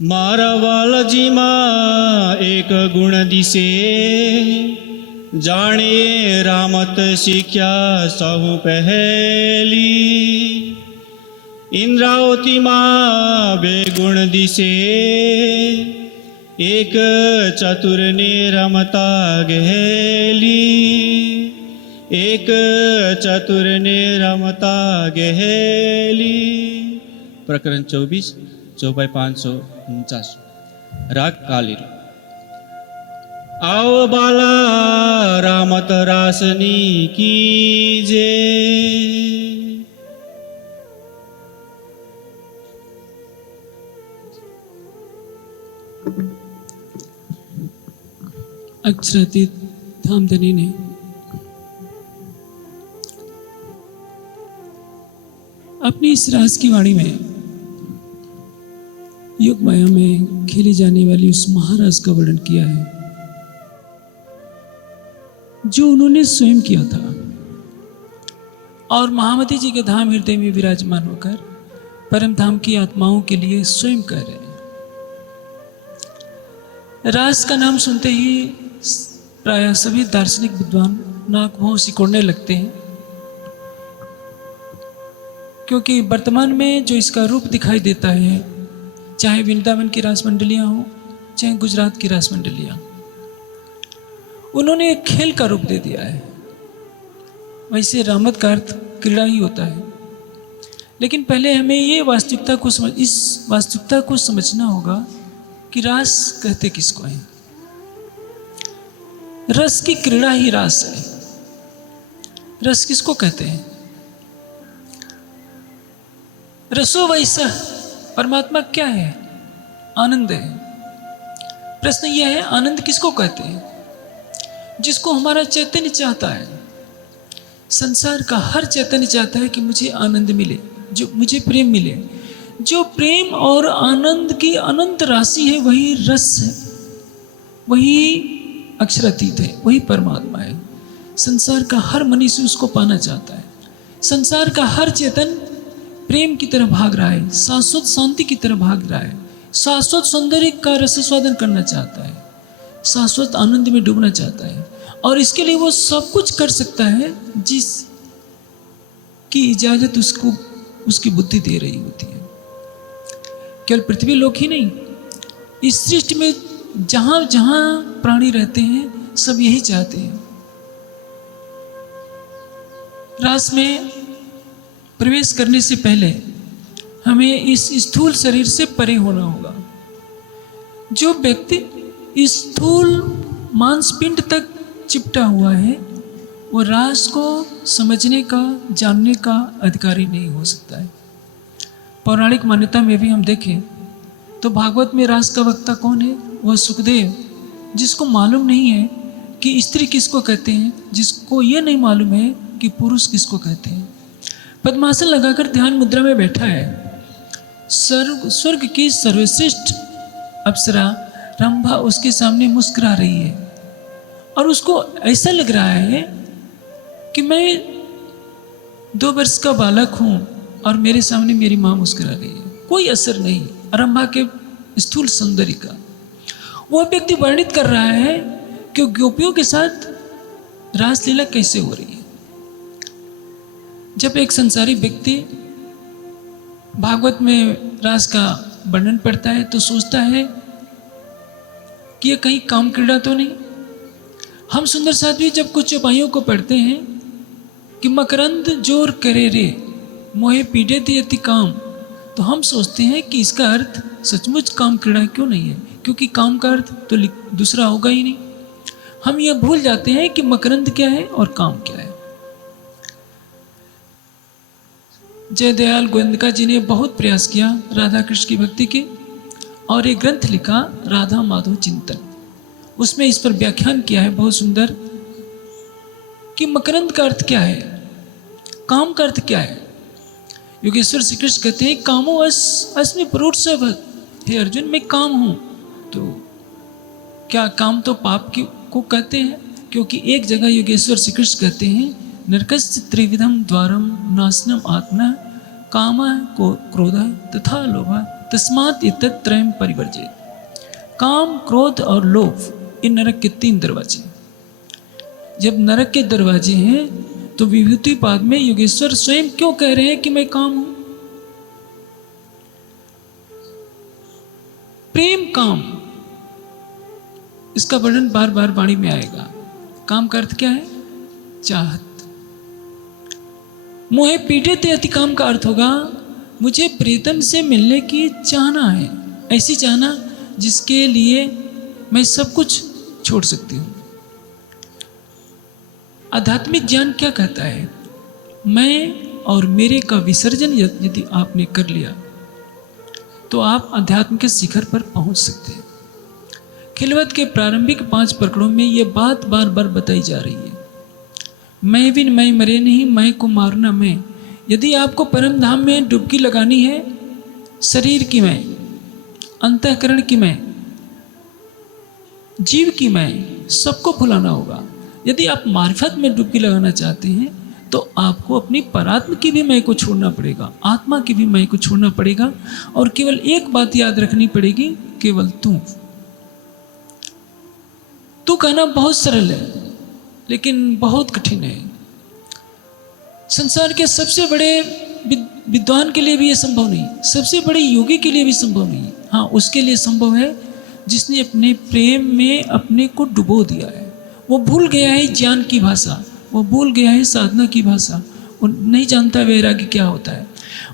मारा वालजीમાં એક ગુણ દિશે, જાણે રામત શીખ્યા સહુ પહેલી. ઇન્દ્રાવતીમાં બે ગુણ દિશે, એક ચતુરને રમતા ગહેલી, એક ચતુરને રમતા ગહેલી. પ્રકરણ 24 4/549. રાગ કાલીન. आओ बाला रामत रासनी कीजे. अक्षरातीत धामधनी ने अपनी इस रास की वाणी में योग माया में खेली जाने वाली उस महाराज का वर्णन किया है जो उन्होंने स्वयं किया था और महामती जी के धाम हृदय में विराजमान होकर परम धाम की आत्माओं के लिए स्वयं कर रहे हैं. रास का नाम सुनते ही प्राय सभी दार्शनिक विद्वान नाक भौं सिकोड़ने लगते हैं, क्योंकि वर्तमान में जो इसका रूप दिखाई देता है, चाहे वृंदावन की रास मंडलियाँ हों चाहे गुजरात की रास मंडलियाँ, उन्होंने एक खेल का रूप दे दिया है. वैसे रामत का अर्थ क्रीड़ा ही होता है, लेकिन पहले हमें ये इस वास्तविकता को समझना होगा कि रास कहते किसको है. रस की क्रीड़ा ही रास है. रस किसको कहते हैं? रसो वैसा परमात्मा क्या है? आनंद है. प्रश्न यह है, आनंद किसको कहते हैं? जिसको हमारा चैतन्य चाहता है. संसार का हर चैतन्य चाहता है कि मुझे आनंद मिले, जो मुझे प्रेम मिले. जो प्रेम और आनंद की अनंत राशि है वही रस है, वही अक्षरातीत है, वही परमात्मा है. संसार का हर मनुष्य उसको पाना चाहता है. संसार का हर चेतन प्रेम की तरफ भाग रहा है, शाश्वत शांति की तरफ भाग रहा है, शाश्वत सौंदर्य का रसास्वादन करना चाहता है, शाश्वत आनंद में डूबना चाहता है. और इसके लिए वो सब कुछ कर सकता है जिस की इजाजत उसको उसकी बुद्धि दे रही होती है. केवल पृथ्वी लोक ही नहीं, इस सृष्टि में जहाँ जहाँ प्राणी रहते हैं सब यही चाहते हैं. रास में प्रवेश करने से पहले हमें इस स्थूल शरीर से परे होना होगा. जो व्यक्ति इस स्थूल मांसपिंड तक चिपटा हुआ है वो रास को समझने का, जानने का अधिकारी नहीं हो सकता है. पौराणिक मान्यता में भी हम देखें तो भागवत में रास का वक्ता कौन है? वह सुखदेव, जिसको मालूम नहीं है कि स्त्री किसको कहते हैं, जिसको ये नहीं मालूम है कि पुरुष किसको कहते हैं. पद्मासन लगाकर ध्यान मुद्रा में बैठा है. स्वर्ग की सर्वश्रेष्ठ अप्सरा रंभा उसके सामने मुस्कुरा रही है और उसको ऐसा लग रहा है कि मैं 2 वर्ष का बालक हूँ और मेरे सामने मेरी माँ मुस्कुरा रही है. कोई असर नहीं रंभा के स्थूल सौंदर्य का. वह व्यक्ति वर्णित कर रहा है कि गोपियों के साथ रासलीला कैसे हो रही है. जब एक संसारी व्यक्ति भागवत में रास का वर्णन पढ़ता है तो सोचता है कि ये कहीं काम क्रीड़ा तो नहीं. हम सुंदर साध्वी जब कुछ चौपाइयों को पढ़ते हैं कि मकरंद जोर करे रे मोहे पीड़े थे अति काम, तो हम सोचते हैं कि इसका अर्थ सचमुच काम क्रीड़ा क्यों नहीं है, क्योंकि काम का अर्थ तो दूसरा होगा ही नहीं. हम यह भूल जाते हैं कि मकरंद क्या है और काम क्या है. जयदयाल गोविंदका जी ने बहुत प्रयास किया राधा कृष्ण की भक्ति के और एक ग्रंथ लिखा राधा माधव चिंतन. उसमें इस पर व्याख्यान किया है बहुत सुंदर कि मकरंद का अर्थ क्या है, काम का अर्थ क्या है. योगेश्वर श्री कृष्ण कहते हैं कामो अस्मि पुरुषव, हे अर्जुन मैं काम हूँ. तो क्या काम तो पाप को कहते हैं? क्योंकि एक जगह योगेश्वर श्री कृष्ण कहते हैं नरकस्य त्रिविधम द्वारम नाशनम आत्मा काम को क्रोध तथा लोभ तस्मात् एतत् त्रयं परिवर्जेत। काम, क्रोध और लोभ, इन नरक के 3 दरवाजे। जब नरक के दरवाजे हैं तो विभूतिपाद में योगेश्वर स्वयं क्यों कह रहे हैं कि मैं काम हूं? प्रेम काम, इसका वर्णन बार बार वाणी में आएगा। काम का अर्थ क्या है? चाहत। मोहे पीटे ते अति काम का अर्थ होगा मुझे प्रीतम से मिलने की चाहना है, ऐसी चाहना जिसके लिए मैं सब कुछ छोड़ सकती हूं। आध्यात्मिक ज्ञान क्या कहता है? मैं और मेरे का विसर्जन यदि आपने कर लिया तो आप अध्यात्म के शिखर पर पहुंच सकते हैं। खिलवत के प्रारंभिक 5 प्रकरणों में यह बात बार बार बताई जा रही है। मैं बिन मैं मरे नहीं, मैं को मारना मैं। यदि आपको परम धाम में डुबकी लगानी है, शरीर की मैं, अंतःकरण की मैं, जीव की मैं, सबको भुलाना होगा। यदि आप मार्फत में डुबकी लगाना चाहते हैं तो आपको अपनी परात्म की भी मैं को छोड़ना पड़ेगा, आत्मा की भी मैं को छोड़ना पड़ेगा, और केवल एक बात याद रखनी पड़ेगी, केवल तू कहना बहुत सरल है लेकिन बहुत कठिन है। संसार के सबसे बड़े विद्वान के लिए भी यह संभव नहीं, सबसे बड़े योगी के लिए भी संभव नहीं। हाँ, उसके लिए संभव है जिसने अपने प्रेम में अपने को डुबो दिया है। वो भूल गया है ज्ञान की भाषा, वो भूल गया है साधना की भाषा, वो नहीं जानता वैराग्य क्या होता है।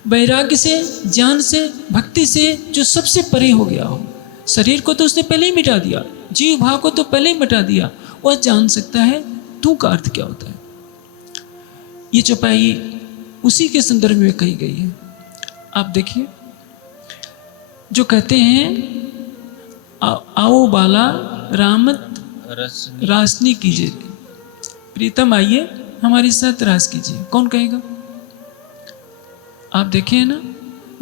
वैराग्य से, ज्ञान से, भक्ति से जो सबसे परे हो गया हो, शरीर को तो उसने पहले ही मिटा दिया, जीव भाव को तो पहले ही मिटा दिया, वह जान सकता है तू का अर्थ क्या होता है। ये चौपाई उसी के संदर्भ में कही गई है। आप देखिए, जो कहते हैं आओ बाला रामत रासनी कीजिए, प्रीतम आइए हमारे साथ रास कीजिए, कौन कहेगा? आप देखे ना,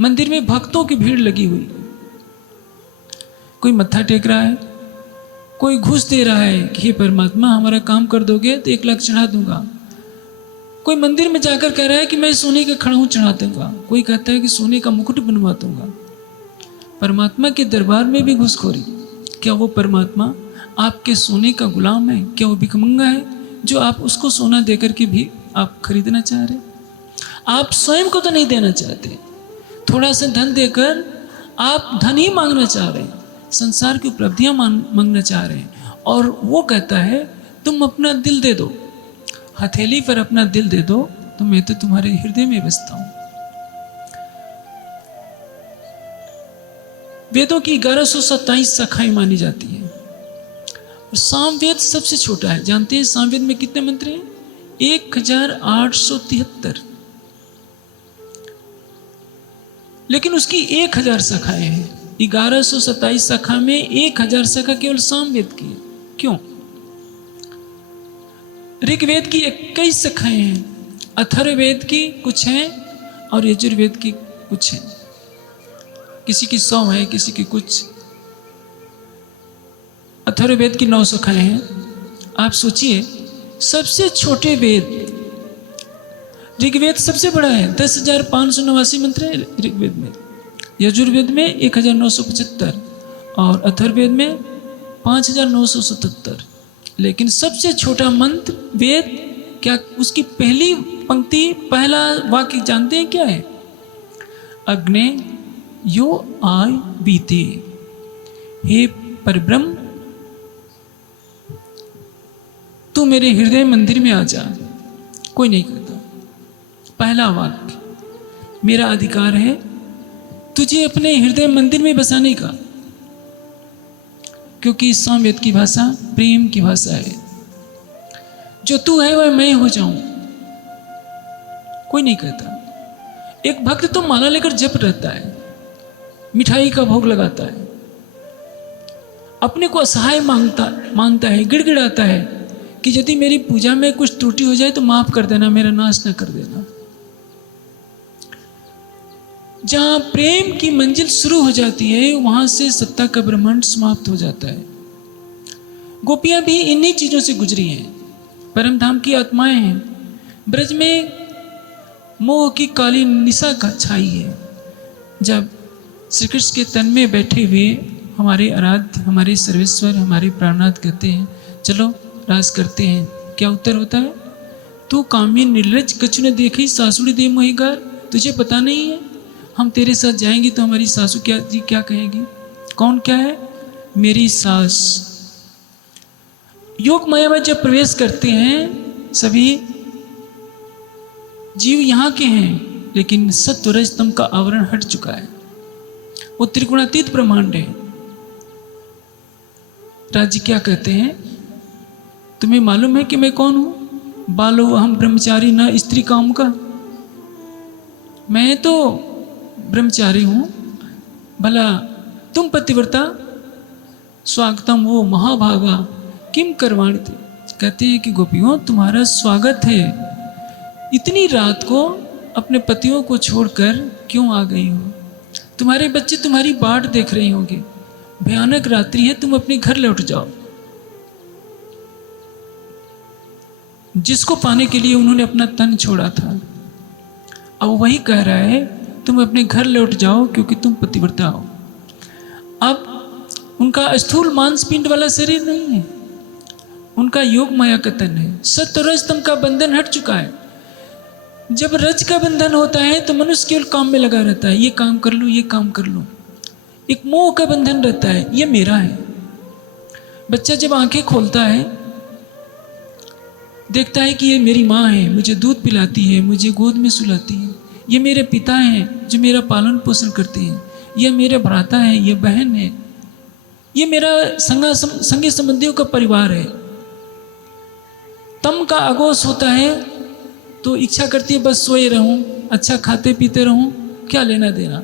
मंदिर में भक्तों की भीड़ लगी हुई, कोई मत्था टेक रहा है, कोई घूस दे रहा है कि हे परमात्मा हमारा काम कर दोगे तो 1 लाख चढ़ा दूंगा। कोई मंदिर में जाकर कह रहा है कि मैं सोने का खड़ाऊं चढ़ा दूंगा, कोई कहता है कि सोने का मुकुट बनवा दूंगा। परमात्मा के दरबार में भी घूसखोरी। क्या वो परमात्मा आपके सोने का गुलाम है? क्या वो भिखमंगा है जो आप उसको सोना देकर के भी आप खरीदना चाह रहे? आप स्वयं को तो नहीं देना चाहते, थोड़ा सा धन देकर आप धन ही मांगना चाह रहे हैं, संसार की उपलब्धियां मांगना चाह रहे हैं। और वो कहता है तुम अपना दिल दे दो, हथेली पर अपना दिल दे दो तो मैं तो तुम्हारे हृदय में बसता हूं। वेदों की 1127 शाखाएं मानी जाती है और सामवेद सबसे छोटा है। जानते हैं सामवेद में कितने मंत्र हैं? 1873। लेकिन उसकी 1000 शाखाएं हैं। 1127 शाखा में 1000 शाखा केवल सामवेद की है। क्यों? ऋग्वेद की 21 शाखाएं हैं, अथर्ववेद की कुछ हैं और यजुर्वेद की कुछ हैं। किसी की 100 है, किसी की कुछ। अथर्ववेद की 9 शाखाएं हैं। आप सोचिए, सबसे छोटे वेद ऋग्वेद सबसे बड़ा है, 10,589 मंत्र है ऋग्वेद में, यजुर्वेद में 1975 और अथर्ववेद में 5,977। लेकिन सबसे छोटा मंत्र वेद, क्या उसकी पहली पंक्ति, पहला वाक्य जानते हैं क्या है? अग्ने यो आय बीते, हे परब्रह्म तू मेरे हृदय मंदिर में आ जा। कोई नहीं करता। पहला वाक्य, मेरा अधिकार है तुझे अपने हृदय मंदिर में बसाने का, क्योंकि सामवेद की भाषा प्रेम की भाषा है। जो तू है वह मैं हो जाऊं। कोई नहीं कहता। एक भक्त तो माला लेकर जप रहता है, मिठाई का भोग लगाता है, अपने को असहाय मानता है, गिड़गिड़ाता है कि यदि मेरी पूजा में कुछ त्रुटि हो जाए तो माफ कर देना, मेरा नाश न कर देना। जहां प्रेम की मंजिल शुरू हो जाती है वहां से सत्ता का ब्रह्मांड समाप्त हो जाता है। गोपियां भी इन्हीं चीजों से गुजरी हैं, परम धाम की आत्माएं हैं। ब्रज में मोह की काली निशा का छाई है। जब श्री कृष्ण के तन में बैठे हुए हमारे आराध्य, हमारे सर्वेश्वर, हमारे प्राणनाथ कहते हैं चलो रास करते हैं। क्या उत्तर होता है? तू कामी निर्लज कछु न देखी सासुड़ी दे मोहिगार। तुझे पता नहीं है हम तेरे साथ जाएंगे तो हमारी सासू क्या कहेगी? कौन क्या है? मेरी सास। योग माया में जब प्रवेश करते हैं सभी जीव यहाँ के हैं, लेकिन सत्व रज तम का आवरण हट चुका है। वो त्रिगुणातीत ब्रह्मांड है। राजी क्या कहते हैं? तुम्हें मालूम है कि मैं कौन हूं? बालो अहम ब्रह्मचारी न स्त्री काम का। मैं तो ब्रह्मचारी हूं, भला तुम पतिव्रता। स्वागतम वो महाभागा किम करवाण थे। कहते हैं कि गोपियों तुम्हारा स्वागत है, इतनी रात को अपने पतियों को छोड़कर क्यों आ गई हो? तुम्हारे बच्चे तुम्हारी बाट देख रहे होंगे, भयानक रात्रि है, तुम अपने घर लौट जाओ। जिसको पाने के लिए उन्होंने अपना तन छोड़ा था, अब वही कह रहा है तुम अपने घर लौट जाओ क्योंकि तुम पतिव्रता हो। अब उनका स्थूल मांस पिंड वाला शरीर नहीं है, उनका योग माया का तन है। सत्व रज तम का बंधन हट चुका है। जब रज का बंधन होता है तो मनुष्य केवल काम में लगा रहता है, ये काम कर लो, ये काम कर लो। एक मोह का बंधन रहता है, ये मेरा है। बच्चा जब आंखें खोलता है देखता है कि ये मेरी माँ है, मुझे दूध पिलाती है, मुझे गोद में सुलाती है। ये मेरे पिता हैं जो मेरा पालन पोषण करते हैं। ये मेरे भ्राता है, ये बहन है, ये मेरा संगी संबंधियों का परिवार है। तम का आगोश होता है तो इच्छा करती है बस सोए रहूं, अच्छा खाते पीते रहूं, क्या लेना देना।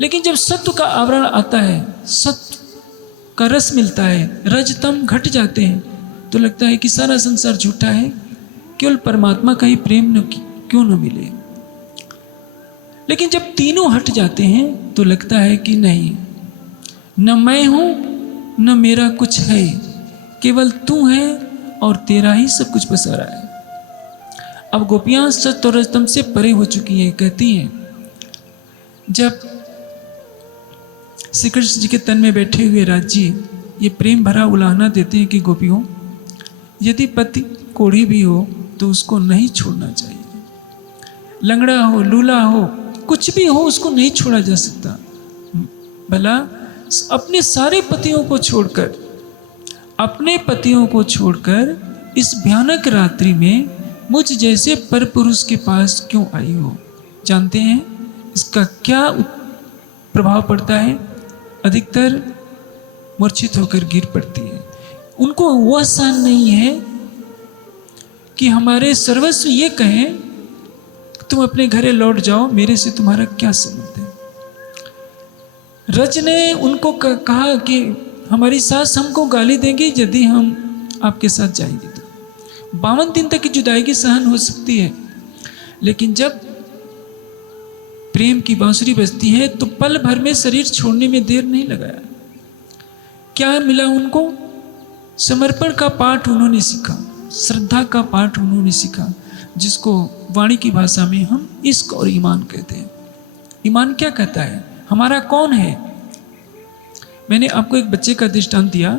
लेकिन जब सत्व का आवरण आता है, सत्व का रस मिलता है, रजतम घट जाते हैं, तो लगता है कि सारा संसार झूठा है, केवल परमात्मा का ही प्रेम क्यों न मिले। लेकिन जब तीनों हट जाते हैं तो लगता है कि नहीं, न मैं हूं न मेरा कुछ है, केवल तू है और तेरा ही सब कुछ पसारा है। अब गोपियां सत्व और रजतम से परे हो चुकी हैं। कहती हैं जब श्री कृष्ण जी के तन में बैठे हुए राज्य ये प्रेम भरा उलाहना देते हैं कि गोपियों, यदि पति कोढ़ी भी हो तो उसको नहीं छोड़ना चाहिए। लंगड़ा हो, लूला हो, कुछ भी हो, उसको नहीं छोड़ा जा सकता। भला अपने सारे पतियों को छोड़कर, अपने पतियों को छोड़कर इस भयानक रात्रि में मुझ जैसे पर पुरुष के पास क्यों आई हो? जानते हैं इसका क्या प्रभाव पड़ता है? अधिकतर मूर्छित होकर गिर पड़ती है। उनको वह सहन नहीं है कि हमारे सर्वस्व ये कहें तुम अपने घरे लौट जाओ, मेरे से तुम्हारा क्या संबंध है। रज ने उनको कहा कि हमारी सास हमको गाली देंगी यदि हम आपके साथ जाएंगे तो 52 दिन तक की जुदाई की सहन हो सकती है, लेकिन जब प्रेम की बांसुरी बजती है तो पल भर में शरीर छोड़ने में देर नहीं लगाया। क्या मिला उनको? समर्पण का पाठ उन्होंने सीखा, श्रद्धा का पाठ उन्होंने सीखा, जिसको वाणी की भाषा में हम इश्क और ईमान कहते हैं। ईमान क्या कहता है? हमारा कौन है? मैंने आपको एक बच्चे का दृष्टांत दिया।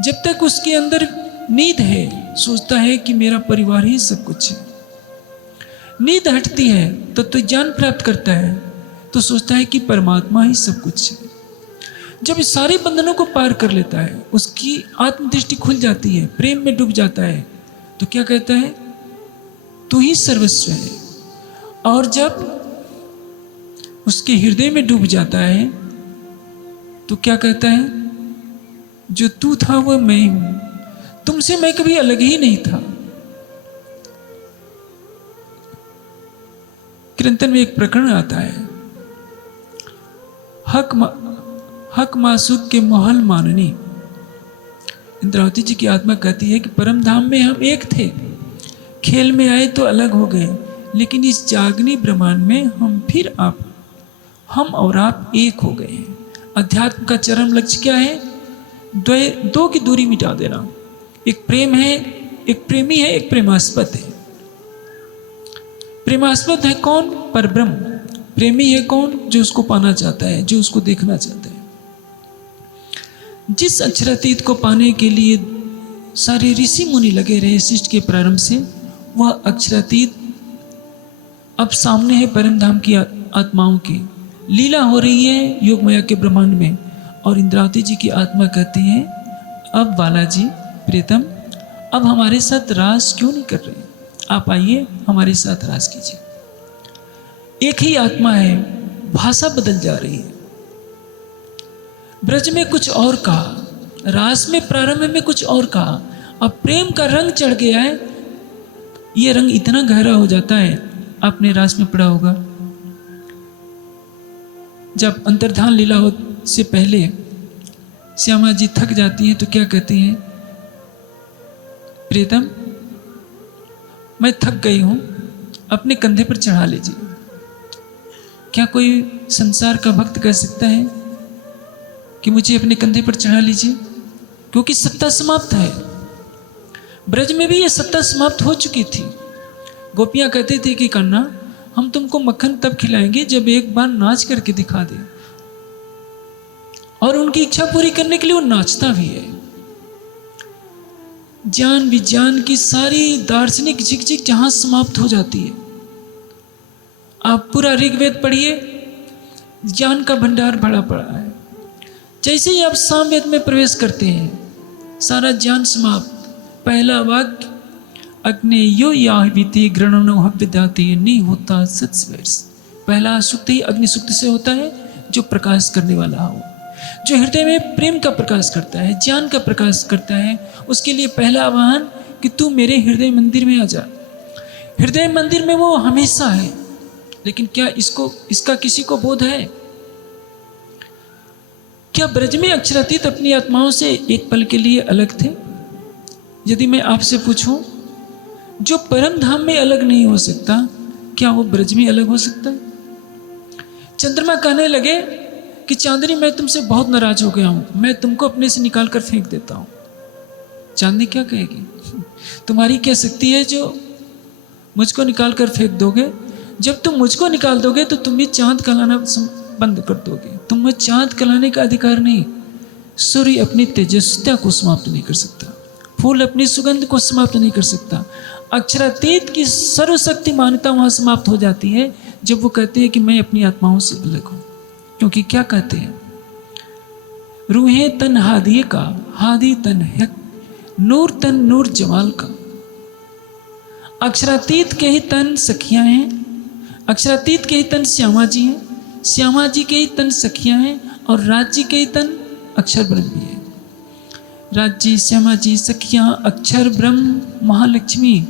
जब तक उसके अंदर नींद है, सोचता है कि मेरा परिवार ही सब कुछ है। नींद हटती है तो ज्ञान प्राप्त करता है तो सोचता है कि परमात्मा ही सब कुछ है। जब इस सारे बंधनों को पार कर लेता है, उसकी आत्मदृष्टि खुल जाती है, प्रेम में डूब जाता है, तो क्या कहता है? तू ही सर्वस्व है। और जब उसके हृदय में डूब जाता है तो क्या कहता है? जो तू था वह मैं हूं, तुमसे मैं कभी अलग ही नहीं था। कीर्तन में एक प्रकरण आता है, हक मासूक के महल माननी। इंद्रावती जी की आत्मा कहती है कि परम धाम में हम एक थे, खेल में आए तो अलग हो गए, लेकिन इस जागनी ब्रह्मांड में हम और आप एक हो गए हैं। अध्यात्म का चरम लक्ष्य क्या है? दो की दूरी मिटा देना। एक प्रेम है, एक प्रेमी है, एक प्रेमास्पद है। प्रेमास्पद है कौन? परब्रह्म। प्रेमी है कौन? जो उसको पाना चाहता है, जो उसको देखना चाहता है। जिस अक्षरातीत को पाने के लिए सारे ऋषि मुनि लगे रहे सृष्टि के प्रारंभ से, वह अक्षरातीत अब सामने है परम धाम की आत्माओं की। लीला हो रही है योगमाया के ब्रह्मांड में, और इंद्रावती जी की आत्मा कहती है, अब बालाजी प्रीतम, अब हमारे साथ रास क्यों नहीं कर रहे? आप आइए हमारे साथ रास कीजिए। एक ही आत्मा है, भाषा बदल जा रही है। ब्रज में कुछ और कहा, रास में प्रारंभ में कुछ और कहा, अब प्रेम का रंग चढ़ गया है। ये रंग इतना गहरा हो जाता है, आपने रास में पढ़ा होगा, जब अंतर्धान लीला हो से पहले श्यामा जी थक जाती हैं तो क्या कहती हैं? प्रीतम, मैं थक गई हूं, अपने कंधे पर चढ़ा लीजिए। क्या कोई संसार का भक्त कह सकता है कि मुझे अपने कंधे पर चढ़ा लीजिए? क्योंकि सत्ता समाप्त है। ब्रज में भी ये सत्ता समाप्त हो चुकी थी। गोपियां कहते थे कि कन्ना, हम तुमको मक्खन तब खिलाएंगे जब एक बार नाच करके दिखा दे। और उनकी इच्छा पूरी करने के लिए वो नाचता भी है। ज्ञान विज्ञान की सारी दार्शनिक झिकझिक जहां समाप्त हो जाती है। आप पूरा ऋग्वेद पढ़िए, ज्ञान का भंडार भरा पड़ा है। जैसे ही आप सामवेद में प्रवेश करते हैं, सारा ज्ञान समाप्त। पहला वाक्य, अग्नेयो याविति गृणनो हव्यदाति नहीं होता सत्स्वर्ष। पहला सूक्त ही अग्नि सूक्त से होता है, जो प्रकाश करने वाला हो, जो हृदय में प्रेम का प्रकाश करता है, ज्ञान का प्रकाश करता है। उसके लिए पहला आह्वान कि तू मेरे हृदय मंदिर में आ जा। हृदय मंदिर में वो हमेशा है, लेकिन क्या इसका किसी को बोध है? क्या ब्रज में अक्षरातीत अपनी आत्माओं से एक पल के लिए अलग थे? यदि मैं आपसे पूछूं, जो परम धाम में अलग नहीं हो सकता, क्या वो ब्रज में अलग हो सकता है? चंद्रमा कहने लगे कि चांदनी, मैं तुमसे बहुत नाराज हो गया हूं, मैं तुमको अपने से निकाल कर फेंक देता हूं। चांदनी क्या कहेगी? तुम्हारी क्या शक्ति है जो मुझको निकाल कर फेंक दोगे? जब तुम मुझको निकाल दोगे तो तुम भी चांद कहलाना बंद कर दोगे। तुम्हें चांद कहलाने का अधिकार नहीं। सूर्य अपनी तेजस्विता को समाप्त नहीं कर सकता, फूल अपनी सुगंध को समाप्त नहीं कर सकता। अक्षरातीत की सर्वशक्ति मान्यता वहां समाप्त हो जाती है जब वो कहते हैं कि मैं अपनी आत्माओं से अलग हूं। क्योंकि क्या कहते हैं? रूहे तन हादी का, हादी तन है नूर, तन नूर जमाल का। अक्षरातीत के ही तन सखियां हैं, अक्षरातीत के ही तन श्यामा जी हैं, श्यामा जी के ही तन सखियां हैं, और राज्य के ही तन अक्षर ब्रह्म भी है। राज्य, श्यामा जी, सखियां, अक्षर ब्रह्म, महालक्ष्मी,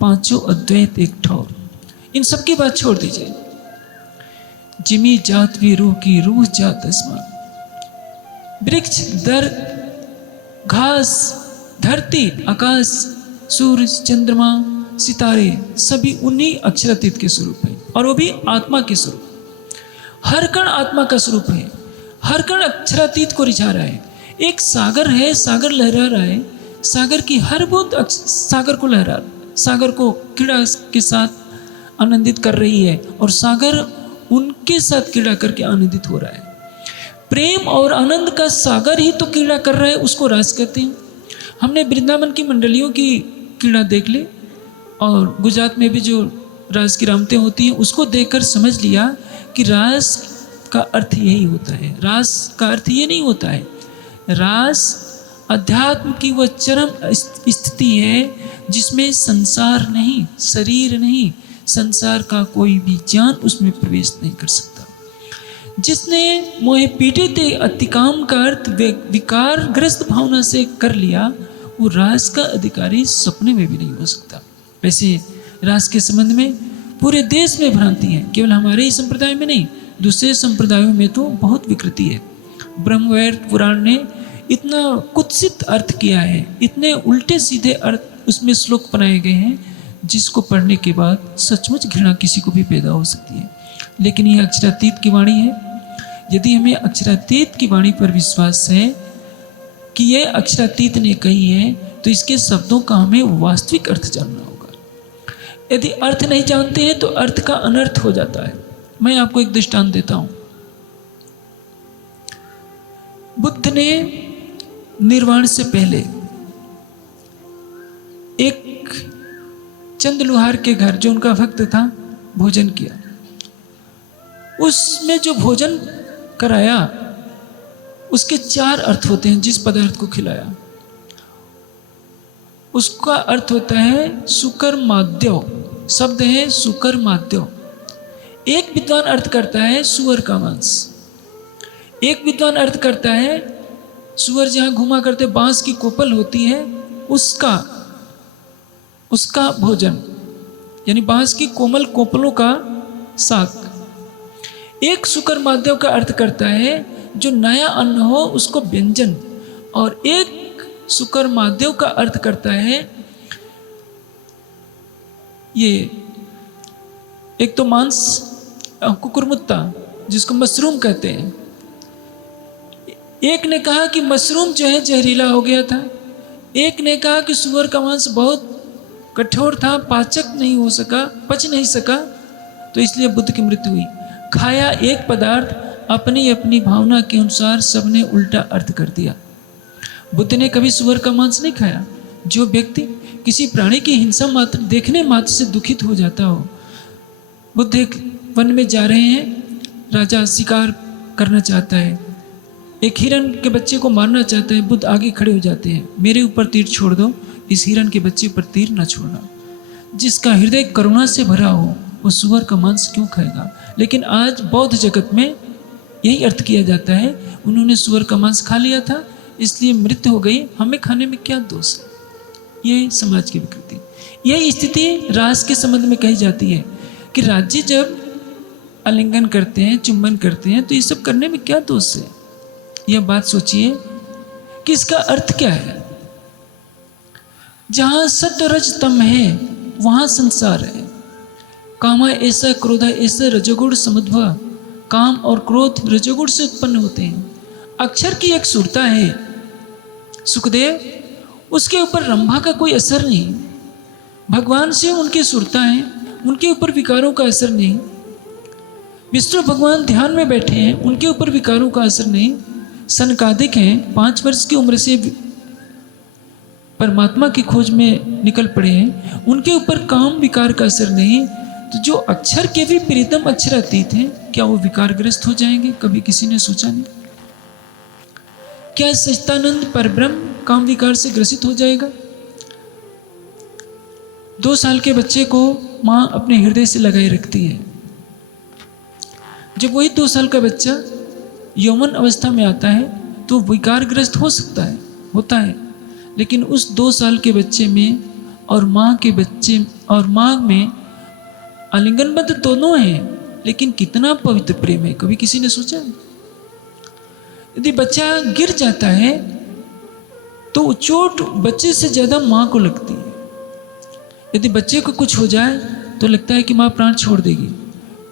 पांचों अद्वैत एक ठौर। इन सब की बात छोड़ दीजिए। जिमी जात भी रूह की, रूह जात आसमान। वृक्ष, दर, घास, धरती, आकाश, सूरज, चंद्रमा, सितारे, सभी उन्हीं अक्षरातीत के स्वरूप हैं, और वो भी आत्मा के स्वरूप। हर कण आत्मा का स्वरूप है, हर कण अक्षरातीत को रिझा रहा है। एक सागर है, सागर लहरा रहा है, सागर की हर बूंद सागर को लहरा, सागर को क्रीड़ा के साथ आनंदित कर रही है, और सागर उनके साथ क्रीड़ा करके आनंदित हो रहा है। प्रेम और आनंद का सागर ही तो क्रीड़ा कर रहा है, उसको रास कहते हैं। हमने वृंदावन की मंडलियों की क्रीड़ा देख ली, और गुजरात में भी जो रास की रामतें होती हैं उसको देखकर समझ लिया कि रास का अर्थ यही होता है। रास का अर्थ ये नहीं होता है। रास अध्यात्म की वह चरम स्थिति है जिसमें संसार नहीं, शरीर नहीं, संसार का कोई भी ज्ञान उसमें प्रवेश नहीं कर सकता। जिसने मोहे पीड़ित अतिकाम का अर्थ विकारग्रस्त भावना से कर लिया, वो रास का अधिकारी सपने में भी नहीं हो सकता। वैसे रास के संबंध में पूरे देश में भ्रांति है, केवल हमारे ही संप्रदाय में नहीं, दूसरे संप्रदायों में तो बहुत विकृति है। ब्रह्मवैवर्त पुराण ने इतना कुत्सित अर्थ किया है, इतने उल्टे सीधे अर्थ उसमें श्लोक बनाए गए हैं, जिसको पढ़ने के बाद सचमुच घृणा किसी को भी पैदा हो सकती है। लेकिन यह अक्षरातीत की वाणी है। यदि हमें अक्षरातीत की वाणी पर विश्वास है कि यह अक्षरातीत ने कही है, तो इसके शब्दों का हमें वास्तविक अर्थ जानना होगा। यदि अर्थ नहीं जानते हैं तो अर्थ का अनर्थ हो जाता है। मैं आपको एक दृष्टांत देता हूं। बुद्ध ने निर्वाण से पहले एक चंद लुहार के घर, जो उनका भक्त था, भोजन किया। उसमें जो भोजन कराया उसके 4 अर्थ होते हैं। जिस पदार्थ को खिलाया उसका अर्थ होता है सुकर माद्यो, शब्द है सुकर माद्यो। एक विद्वान अर्थ करता है सुअर का मांस, एक विद्वान अर्थ करता है सुअर जहां घुमा करते बांस की कोपल होती है उसका भोजन, यानी बांस की कोमल कोपलों का साग। एक सुकर माध्यम का अर्थ करता है जो नया अन्न हो उसको व्यंजन, और एक सुकर माध्यम का अर्थ करता है ये एक तो मांस कुकुरमुत्ता जिसको मशरूम कहते हैं। एक ने कहा कि मशरूम जो है जहरीला हो गया था, एक ने कहा कि सुअर का मांस बहुत कठोर था, पाचक नहीं हो सका, पच नहीं सका, तो इसलिए बुद्ध की मृत्यु हुई। खाया एक पदार्थ, अपनी अपनी भावना के अनुसार सबने उल्टा अर्थ कर दिया। बुद्ध ने कभी सुअर का मांस नहीं खाया। जो व्यक्ति किसी प्राणी की हिंसा मात्र देखने मात्र से दुखित हो जाता हो, बुद्ध एक वन में जा रहे हैं, राजा शिकार करना चाहता है, एक हिरन के बच्चे को मारना चाहता है। बुद्ध आगे खड़े हो जाते हैं, मेरे ऊपर तीर छोड़ दो, इस हिरन के बच्चे पर तीर न छोड़ना। जिसका हृदय करुणा से भरा हो वो सुअर का मांस क्यों खाएगा? लेकिन आज बौद्ध जगत में यही अर्थ किया जाता है, उन्होंने सुअर का मांस खा लिया था इसलिए मृत्यु हो गई, हमें खाने में क्या दोष है? ये समाज की विकृति। यही स्थिति रास के संबंध में कही जाती है कि राज्य जब आलिंगन करते हैं, चुंबन करते हैं, तो ये सब करने में क्या दोष है? यह बात सोचिए कि इसका अर्थ क्या है। जहां सत्व रज तम है वहां संसार है। कामा ऐसा, क्रोधा ऐसा, रजोगुण समुद्भव। काम और क्रोध रजोगुण से उत्पन्न होते हैं। अक्षर की एक सुरता है सुखदेव, उसके ऊपर रंभा का कोई असर नहीं। भगवान से उनकी सुरता है, उनके ऊपर विकारों का असर नहीं। विष्णु भगवान ध्यान में बैठे हैं, उनके ऊपर विकारों का असर नहीं। सनकादिक हैं, 5 वर्ष की उम्र से परमात्मा की खोज में निकल पड़े हैं, उनके ऊपर काम विकार का असर नहीं। तो जो अक्षर के भी प्रीतम अक्षरातीत हैं, क्या वो विकारग्रस्त हो जाएंगे? कभी किसी ने सोचा नहीं। क्या सच्चिदानंद परब्रह्म काम विकार से ग्रसित हो जाएगा? 2 साल के बच्चे को माँ अपने हृदय से लगाए रखती है। जब वही 2 साल का बच्चा यौवन अवस्था में आता है तो विकारग्रस्त हो सकता है, होता है। लेकिन उस 2 साल के बच्चे में और माँ के बच्चे और माँ में आलिंगनबद्ध दोनों हैं, लेकिन कितना पवित्र प्रेम है, कभी किसी ने सोचा? यदि बच्चा गिर जाता है तो चोट बच्चे से ज्यादा माँ को लगती है। यदि बच्चे को कुछ हो जाए तो लगता है कि माँ प्राण छोड़ देगी।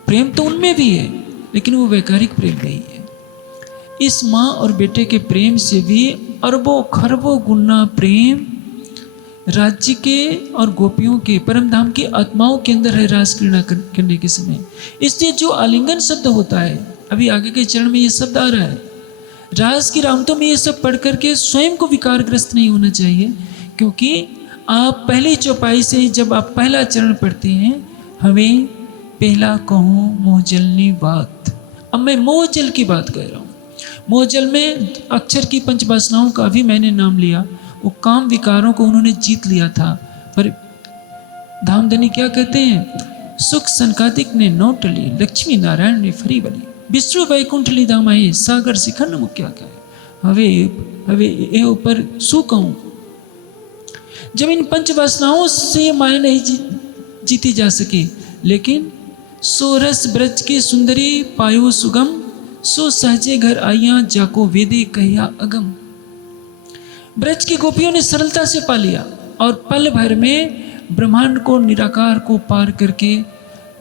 प्रेम तो उनमें भी है, लेकिन वो वैकारिक प्रेम नहीं है। इस माँ और बेटे के प्रेम से भी अरबों खरबों गुना प्रेम राज्य के और गोपियों के, परम धाम की आत्माओं के अंदर है रास क्रीड़ा करने के समय। इसलिए जो आलिंगन शब्द होता है, अभी आगे के चरण में ये शब्द आ रहा है, रास की रामतों में ये सब पढ़ करके स्वयं को विकारग्रस्त नहीं होना चाहिए। क्योंकि आप पहली चौपाई से ही जब आप पहला चरण पढ़ते हैं, हमें पहला कहूँ मोह जलनी बात। अब मैं मोह जल की बात कह रहा हूँ। मोह जल में अक्षर की 5 वासनाओं का भी मैंने नाम लिया। वो काम विकारों को उन्होंने जीत लिया था। पर धामधनी क्या कहते हैं? सुख संकादिक ने नोट ली, लक्ष्मी नारायण ने फरी बली। विष्णु वैकुंठ ली धामाए, सागर शिखर न मुक्या कहे। हवे ये ऊपर सु कहूँ। जब इन 5 वासनाओं से माया नहीं जीती जा सके, लेकिन सो रस ब्रज की सुंदरी पायो सुगम, सो सहजे घर आइया जाको वेदे कहिया अगम। ब्रज की गोपियों ने सरलता से पा लिया और पल भर में ब्रह्मांड को, निराकार को पार करके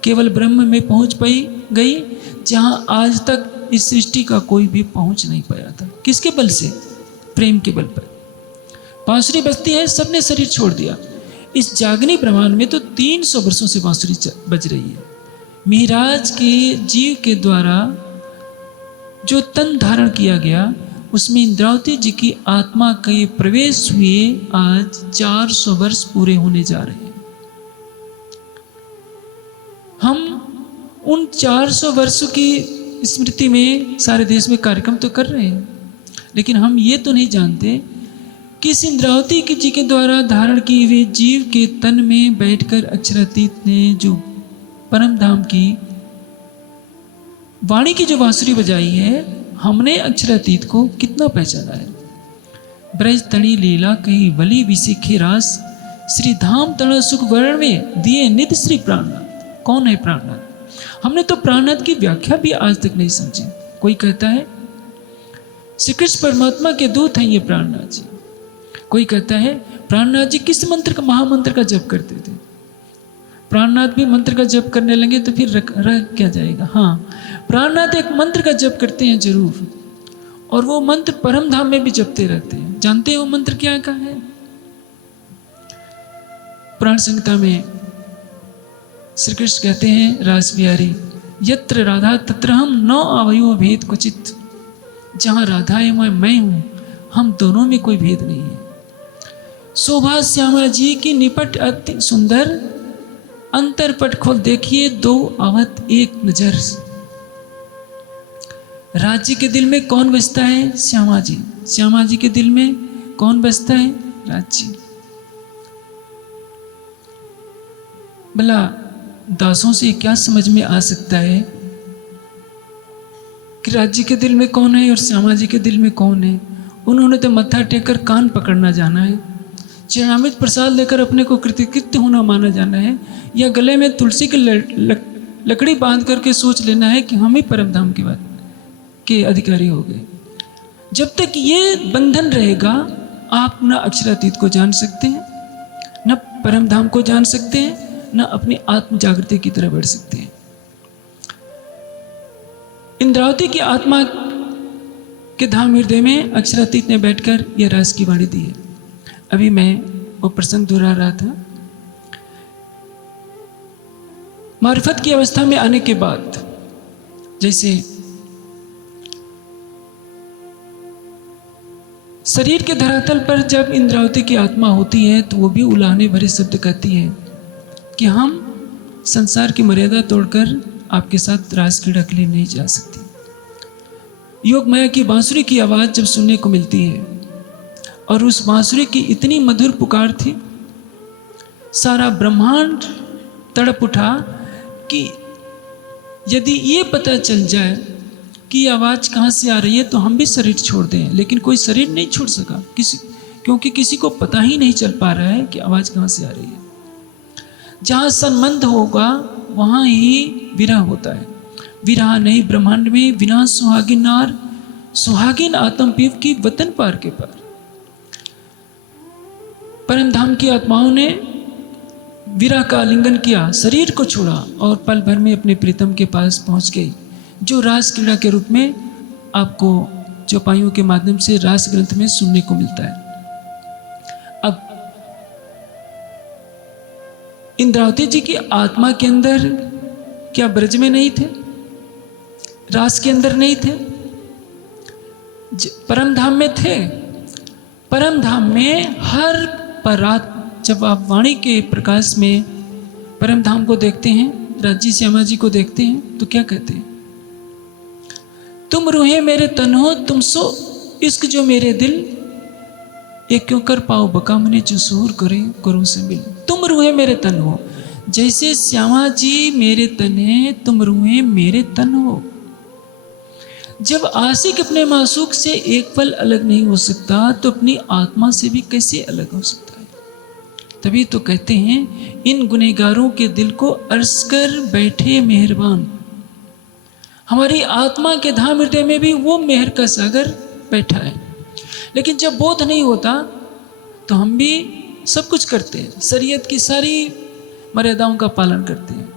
केवल ब्रह्म में पहुंच गई, जहां आज तक इस सृष्टि का कोई भी पहुंच नहीं पाया था। किसके बल से? प्रेम के बल पर। बांसुरी बजती है, सबने शरीर छोड़ दिया। इस जागनी ब्रह्मांड में तो 300 वर्षों से बांसुरी बज रही है। मिहिराज के जीव के द्वारा जो तन धारण किया गया, उसमें इंद्रावती जी की आत्मा के प्रवेश हुए आज 400 वर्ष पूरे होने जा रहे हैं। हम उन 400 वर्षों की स्मृति में सारे देश में कार्यक्रम तो कर रहे हैं, लेकिन हम ये तो नहीं जानते कि इस इंद्रावती जी के द्वारा धारण किए हुए जीव के तन में बैठकर अक्षरातीत ने जो परम धाम की वाणी की जो बांसुरी बजाई है, हमने अक्षरातीत को कितना पहचाना है। ब्रज तणी लीला कही वली विसिखे रास, श्री धाम तण सुख वर्ण में दिए निध श्री प्राणनाथ। कौन है प्राणनाथ? हमने तो प्राणनाथ की व्याख्या भी आज तक नहीं समझी। कोई कहता है श्री कृष्ण परमात्मा के दूत हैं ये प्राणनाथ जी। कोई कहता है प्राणनाथ जी किस मंत्र का, महामंत्र का जप करते थे। प्राणनाथ भी मंत्र का जप करने लगे तो फिर रह क्या जाएगा। हाँ, प्राणनाथ एक मंत्र का जप करते हैं जरूर, और वो मंत्र परम धाम में भी जपते रहते हैं। जानते हैं वो मंत्र क्या का है? पुराण संहिता में श्री कृष्ण कहते हैं रास बिहारी, यत्र राधा तत्र हम न आवयो भेद क्वचित। जहाँ राधा है मैं हूं, हम दोनों में कोई भेद नहीं है। शोभा श्यामा जी की निपट अति सुंदर, अंतरपट खोल देखिए दो आवत एक नजर। राज्य के दिल में कौन बसता है? श्यामा जी। श्यामा जी के दिल में कौन बसता है? राज्य। भला दासों से क्या समझ में आ सकता है कि राज्य के दिल में कौन है और श्यामा जी के दिल में कौन है? उन्होंने तो मत्था टेककर कान पकड़ना जाना है, चरणामृत प्रसाद लेकर अपने को कृतकृत्य होना माना जाना है, या गले में तुलसी की लकड़ी बांध करके सोच लेना है कि हम ही परम धाम की बात के अधिकारी हो गए। जब तक ये बंधन रहेगा, आप न अक्षरातीत को जान सकते हैं, न परम धाम को जान सकते हैं, न अपनी आत्म जागृति की तरफ बढ़ सकते हैं। इंद्रावती की आत्मा के धाम हृदय में अक्षरातीत ने बैठकर यह रास की वाणी दी है। अभी मैं वो प्रसंग दोहरा रहा था। मारिफत की अवस्था में आने के बाद, जैसे शरीर के धरातल पर जब इंद्रावती की आत्मा होती है तो वो भी उलाहने भरे शब्द कहती है कि हम संसार की मर्यादा तोड़कर आपके साथ रास क्रीड़ा के लिए नहीं जा सकती। योग माया की बांसुरी की आवाज़ जब सुनने को मिलती है, और उस बांसुरी की इतनी मधुर पुकार थी, सारा ब्रह्मांड तड़प उठा कि यदि ये पता चल जाए कि ये आवाज़ कहाँ से आ रही है तो हम भी शरीर छोड़ दें। लेकिन कोई शरीर नहीं छोड़ सका, क्योंकि किसी को पता ही नहीं चल पा रहा है कि आवाज़ कहाँ से आ रही है। जहाँ संबंध होगा वहाँ ही विरह होता है। विरह नहीं ब्रह्मांड में, विना सुहागिन नार, सुहागिन आत्म पीव की वतन पार के पार। परम धाम की आत्माओं ने विरह का आलिंगन किया, शरीर को छोड़ा और पल भर में अपने प्रीतम के पास पहुंच गई, जो रास क्रीड़ा के रूप में आपको चौपाइयों के माध्यम से रास ग्रंथ में सुनने को मिलता है। अब इंद्रावती जी की आत्मा के अंदर क्या ब्रज में नहीं थे? रास के अंदर नहीं थे? परम धाम में थे। परम धाम में हर परात, जब आप वाणी के प्रकाश में परम धाम को देखते हैं, राज्य श्यामा जी को देखते हैं, तो क्या कहते हैं? तुम रूहे मेरे तन हो, तुम सो इश्क जो मेरे दिल, ये क्यों कर पाओ बका मने जो सूर करे करो से मिल। तुम रूहे मेरे तन हो, जैसे श्यामा जी मेरे तन है, तुम रूहे मेरे तन हो। जब आशिक अपने मासूक से एक पल अलग नहीं हो सकता, तो अपनी आत्मा से भी कैसे अलग हो सकता है? तभी तो कहते हैं इन गुनहगारों के दिल को अर्ज कर बैठे मेहरबान। हमारी आत्मा के धाम हृदय में भी वो मेहर का सागर बैठा है। लेकिन जब बोध नहीं होता तो हम भी सब कुछ करते हैं, शरीयत की सारी मर्यादाओं का पालन करते हैं,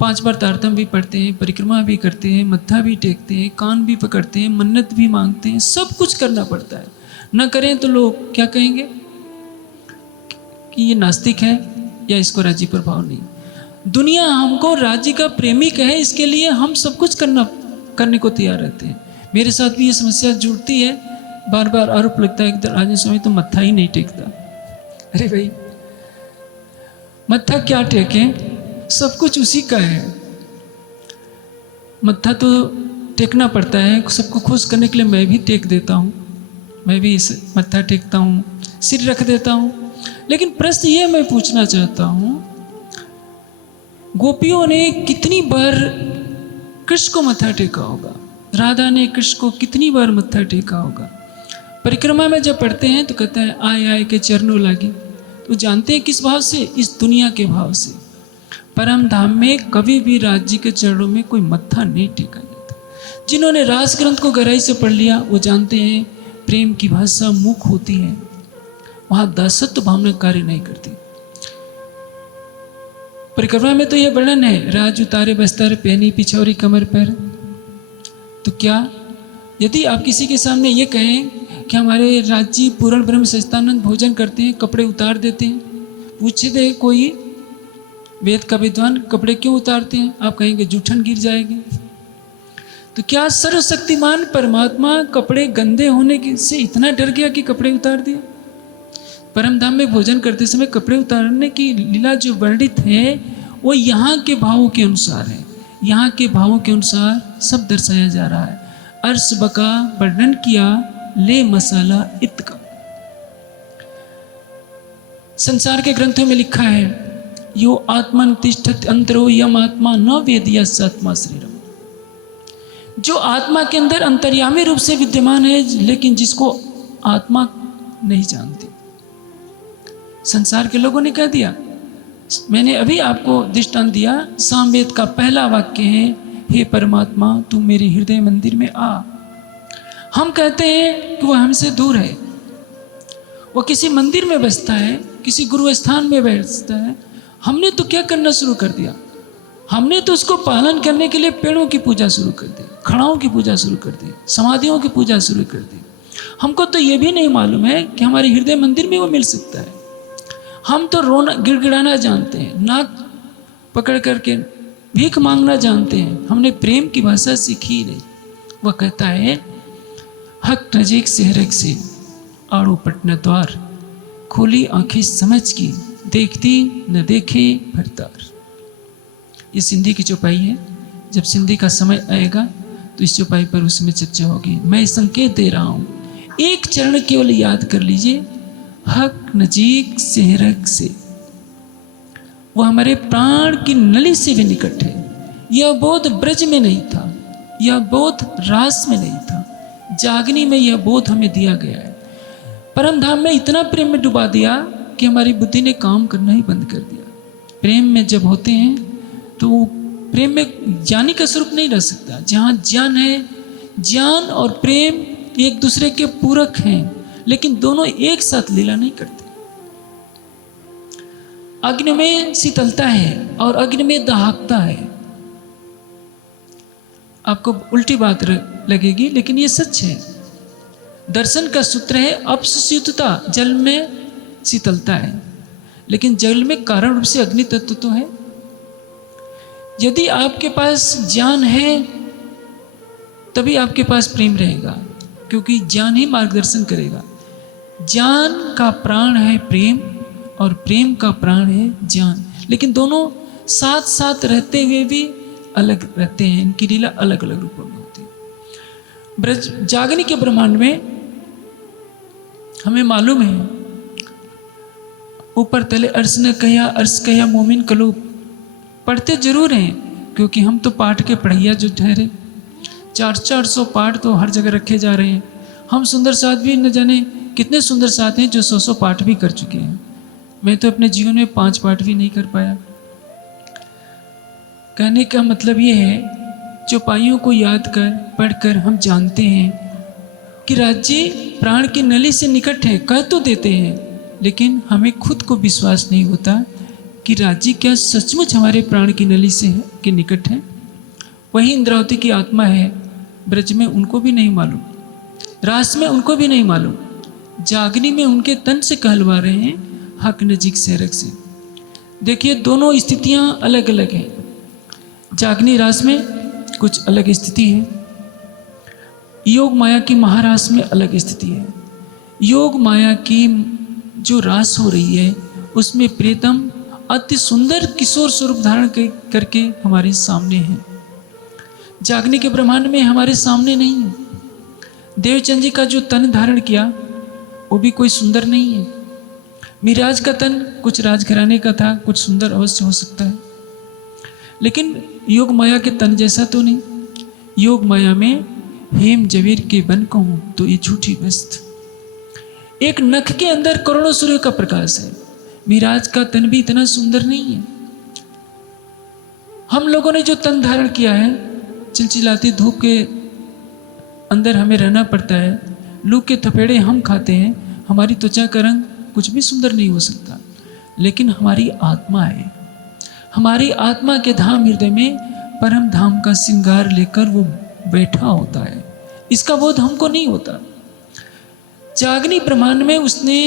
5 बार तारतम भी पढ़ते हैं, परिक्रमा भी करते हैं, मत्था भी टेकते हैं, कान भी पकड़ते हैं, मन्नत भी मांगते हैं, सब कुछ करना पड़ता है। न करें तो लोग क्या कहेंगे कि ये नास्तिक है या इसको राजी प्रभाव नहीं। दुनिया हमको राज्य का प्रेमी कहे, इसके लिए हम सब कुछ करने को तैयार रहते हैं। मेरे साथ भी ये समस्या जुड़ती है, बार बार आरोप लगता है कि राजन स्वामी तो मत्था ही नहीं टेकता। अरे भाई, मत्था क्या टेके, सब कुछ उसी का है। मत्था तो टेकना पड़ता है, सबको खुश करने के लिए मैं भी टेक देता हूँ, मैं भी मत्था टेकता हूँ, सिर रख देता हूँ। लेकिन प्रश्न ये मैं पूछना चाहता हूँ, गोपियों ने कितनी बार कृष्ण को मत्था टेका होगा, राधा ने कृष्ण को कितनी बार मत्था टेका होगा। परिक्रमा में जब पढ़ते हैं तो कहता है आय आय के चरणों लागे, तो जानते हैं किस भाव से, इस दुनिया के भाव से। परम धाम में कभी भी राज्य के चरणों में कोई मत्था नहीं टेका जाता। जिन्होंने रास ग्रंथ को गहराई से पढ़ लिया वो जानते हैं प्रेम की भाषा मुख होती है, वहाँ दासत्व भावना कार्य नहीं करती। परिक्रमा में तो यह वर्णन है, राज उतारे बस्तर पहनी पिछौरी कमर पर। तो क्या यदि आप किसी के सामने ये कहें कि हमारे राज्य पूर्ण ब्रह्म सच्चिदानंद भोजन करते हैं, कपड़े उतार देते हैं, पूछे दे कोई वेद का विद्वान कपड़े क्यों उतारते हैं, आप कहेंगे जूठन गिर जाएगी। तो क्या सर्वशक्तिमान परमात्मा कपड़े गंदे होने से इतना डर गया कि कपड़े उतार दिए? परम धाम में भोजन करते समय कपड़े उतारने की लीला जो वर्णित है वो यहाँ के भावों के अनुसार है, यहाँ के भावों के अनुसार सब दर्शाया जा रहा है। अर्श बका वर्णन किया ले मसाला इत का। संसार के ग्रंथों में लिखा है यो आत्मन तिष्ठत अंतरो यम आत्मा न वेदिया आत्मा श्रीरम। जो आत्मा के अंदर अंतर्यामी रूप से विद्यमान है लेकिन जिसको आत्मा नहीं जानती। संसार के लोगों ने कह दिया, मैंने अभी आपको दृष्टांत दिया, सामवेद का पहला वाक्य है हे परमात्मा तू मेरे हृदय मंदिर में आ। हम कहते हैं कि वह हमसे दूर है, वो किसी मंदिर में बसता है, किसी गुरु स्थान में बैठता है। हमने तो क्या करना शुरू कर दिया, हमने तो उसको पालन करने के लिए पेड़ों की पूजा शुरू कर दी, खड़ाओं की पूजा शुरू कर दी, समाधियों की पूजा शुरू कर दी। हमको तो ये भी नहीं मालूम है कि हमारे हृदय मंदिर में वो मिल सकता है। हम तो रोना गिड़गिड़ाना जानते हैं, नाक पकड़ करके भीख मांगना जानते हैं, हमने प्रेम की भाषा सीखी नहीं। वह कहता है हक नजीक से हरक से आड़ो पटना द्वार, खोली आंखें समझ की देखती न देखे भरतार। ये सिंधी की चौपाई है, जब सिंधी का समय आएगा तो इस चौपाई पर उसमें चर्चा होगी। मैं संकेत दे रहा हूँ, एक चरण केवल याद कर लीजिए, हक नजीक से हरक से। वह हमारे प्राण की नली से भी निकट है। यह बोध ब्रज में नहीं था, यह बोध रास में नहीं था, जागनी में यह बोध हमें दिया गया है। परम धाम में इतना प्रेम में डुबा दिया कि हमारी बुद्धि ने काम करना ही बंद कर दिया। प्रेम में जब होते हैं तो प्रेम में ज्ञानी का स्वरूप नहीं रह सकता। जहाँ ज्ञान है, ज्ञान और प्रेम एक दूसरे के पूरक हैं, लेकिन दोनों एक साथ लीला नहीं करते। अग्नि में शीतलता है और अग्नि में दाहकता है। आपको उल्टी बात लगेगी लेकिन ये सच है। दर्शन का सूत्र है अपशुद्धता, जल में शीतलता है लेकिन जल में कारण रूप से अग्नि तत्व तो है। यदि आपके पास ज्ञान है तभी आपके पास प्रेम रहेगा, क्योंकि ज्ञान ही मार्गदर्शन करेगा। ज्ञान का प्राण है प्रेम और प्रेम का प्राण है ज्ञान, लेकिन दोनों साथ साथ रहते हुए भी अलग रहते हैं। इनकी लीला अलग अलग रूपों में होती है। ब्रज जागनी के ब्रह्मांड में हमें मालूम है ऊपर तले अर्श ने कहा, अर्श कहा मोमिन कलो। पढ़ते जरूर हैं क्योंकि हम तो पाठ के पढ़ैया जो ठहरे। 400 पाठ तो हर जगह रखे जा रहे हैं। हम सुंदर साथ भी न जाने कितने सुंदर साथ हैं जो 100 पाठ भी कर चुके हैं। मैं तो अपने जीवन में 5 पाठ भी नहीं कर पाया। कहने का मतलब ये है चौपाइयों को याद कर पढ़कर हम जानते हैं कि राज्य प्राण की नली से निकट है। कह तो देते हैं लेकिन हमें खुद को विश्वास नहीं होता कि राज्य क्या सचमुच हमारे प्राण की नली से है कि निकट है। वही इंद्रावती की आत्मा है ब्रज में, उनको भी नहीं मालूम, रास में उनको भी नहीं मालूम, जागनी में उनके तन से कहलवा रहे हैं हक नजीक से हरक से। देखिए दोनों स्थितियां अलग अलग हैं। जागनी रास में कुछ अलग स्थिति है, योग माया की महारास में अलग स्थिति है। योग माया की जो रास हो रही है उसमें प्रियतम अति सुंदर किशोर स्वरूप धारण करके हमारे सामने है। जागने के ब्रह्मांड में हमारे सामने नहीं है। देवचंद जी का जो तन धारण किया वो भी कोई सुंदर नहीं है। मिराज का तन कुछ राजघराने का था, कुछ सुंदर अवश्य हो सकता है, लेकिन योग माया के तन जैसा तो नहीं। योग माया में हेम जवेर के बन कहूं तो ये झूठी वस्त। एक नख के अंदर करोड़ों सूर्य का प्रकाश है। मिराज का तन भी इतना सुंदर नहीं है। हम लोगों ने जो तन धारण किया है, चिलचिलाती धूप के अंदर हमें रहना पड़ता है, लू के थपेड़े हम खाते हैं, हमारी त्वचा का रंग कुछ भी सुंदर नहीं हो सकता, लेकिन हमारी आत्मा है। हमारी आत्मा के धाम हृदय में परम धाम का श्रृंगार लेकर वो बैठा होता है। इसका बोध हमको नहीं होता। जागनी ब्रह्मांड में उसने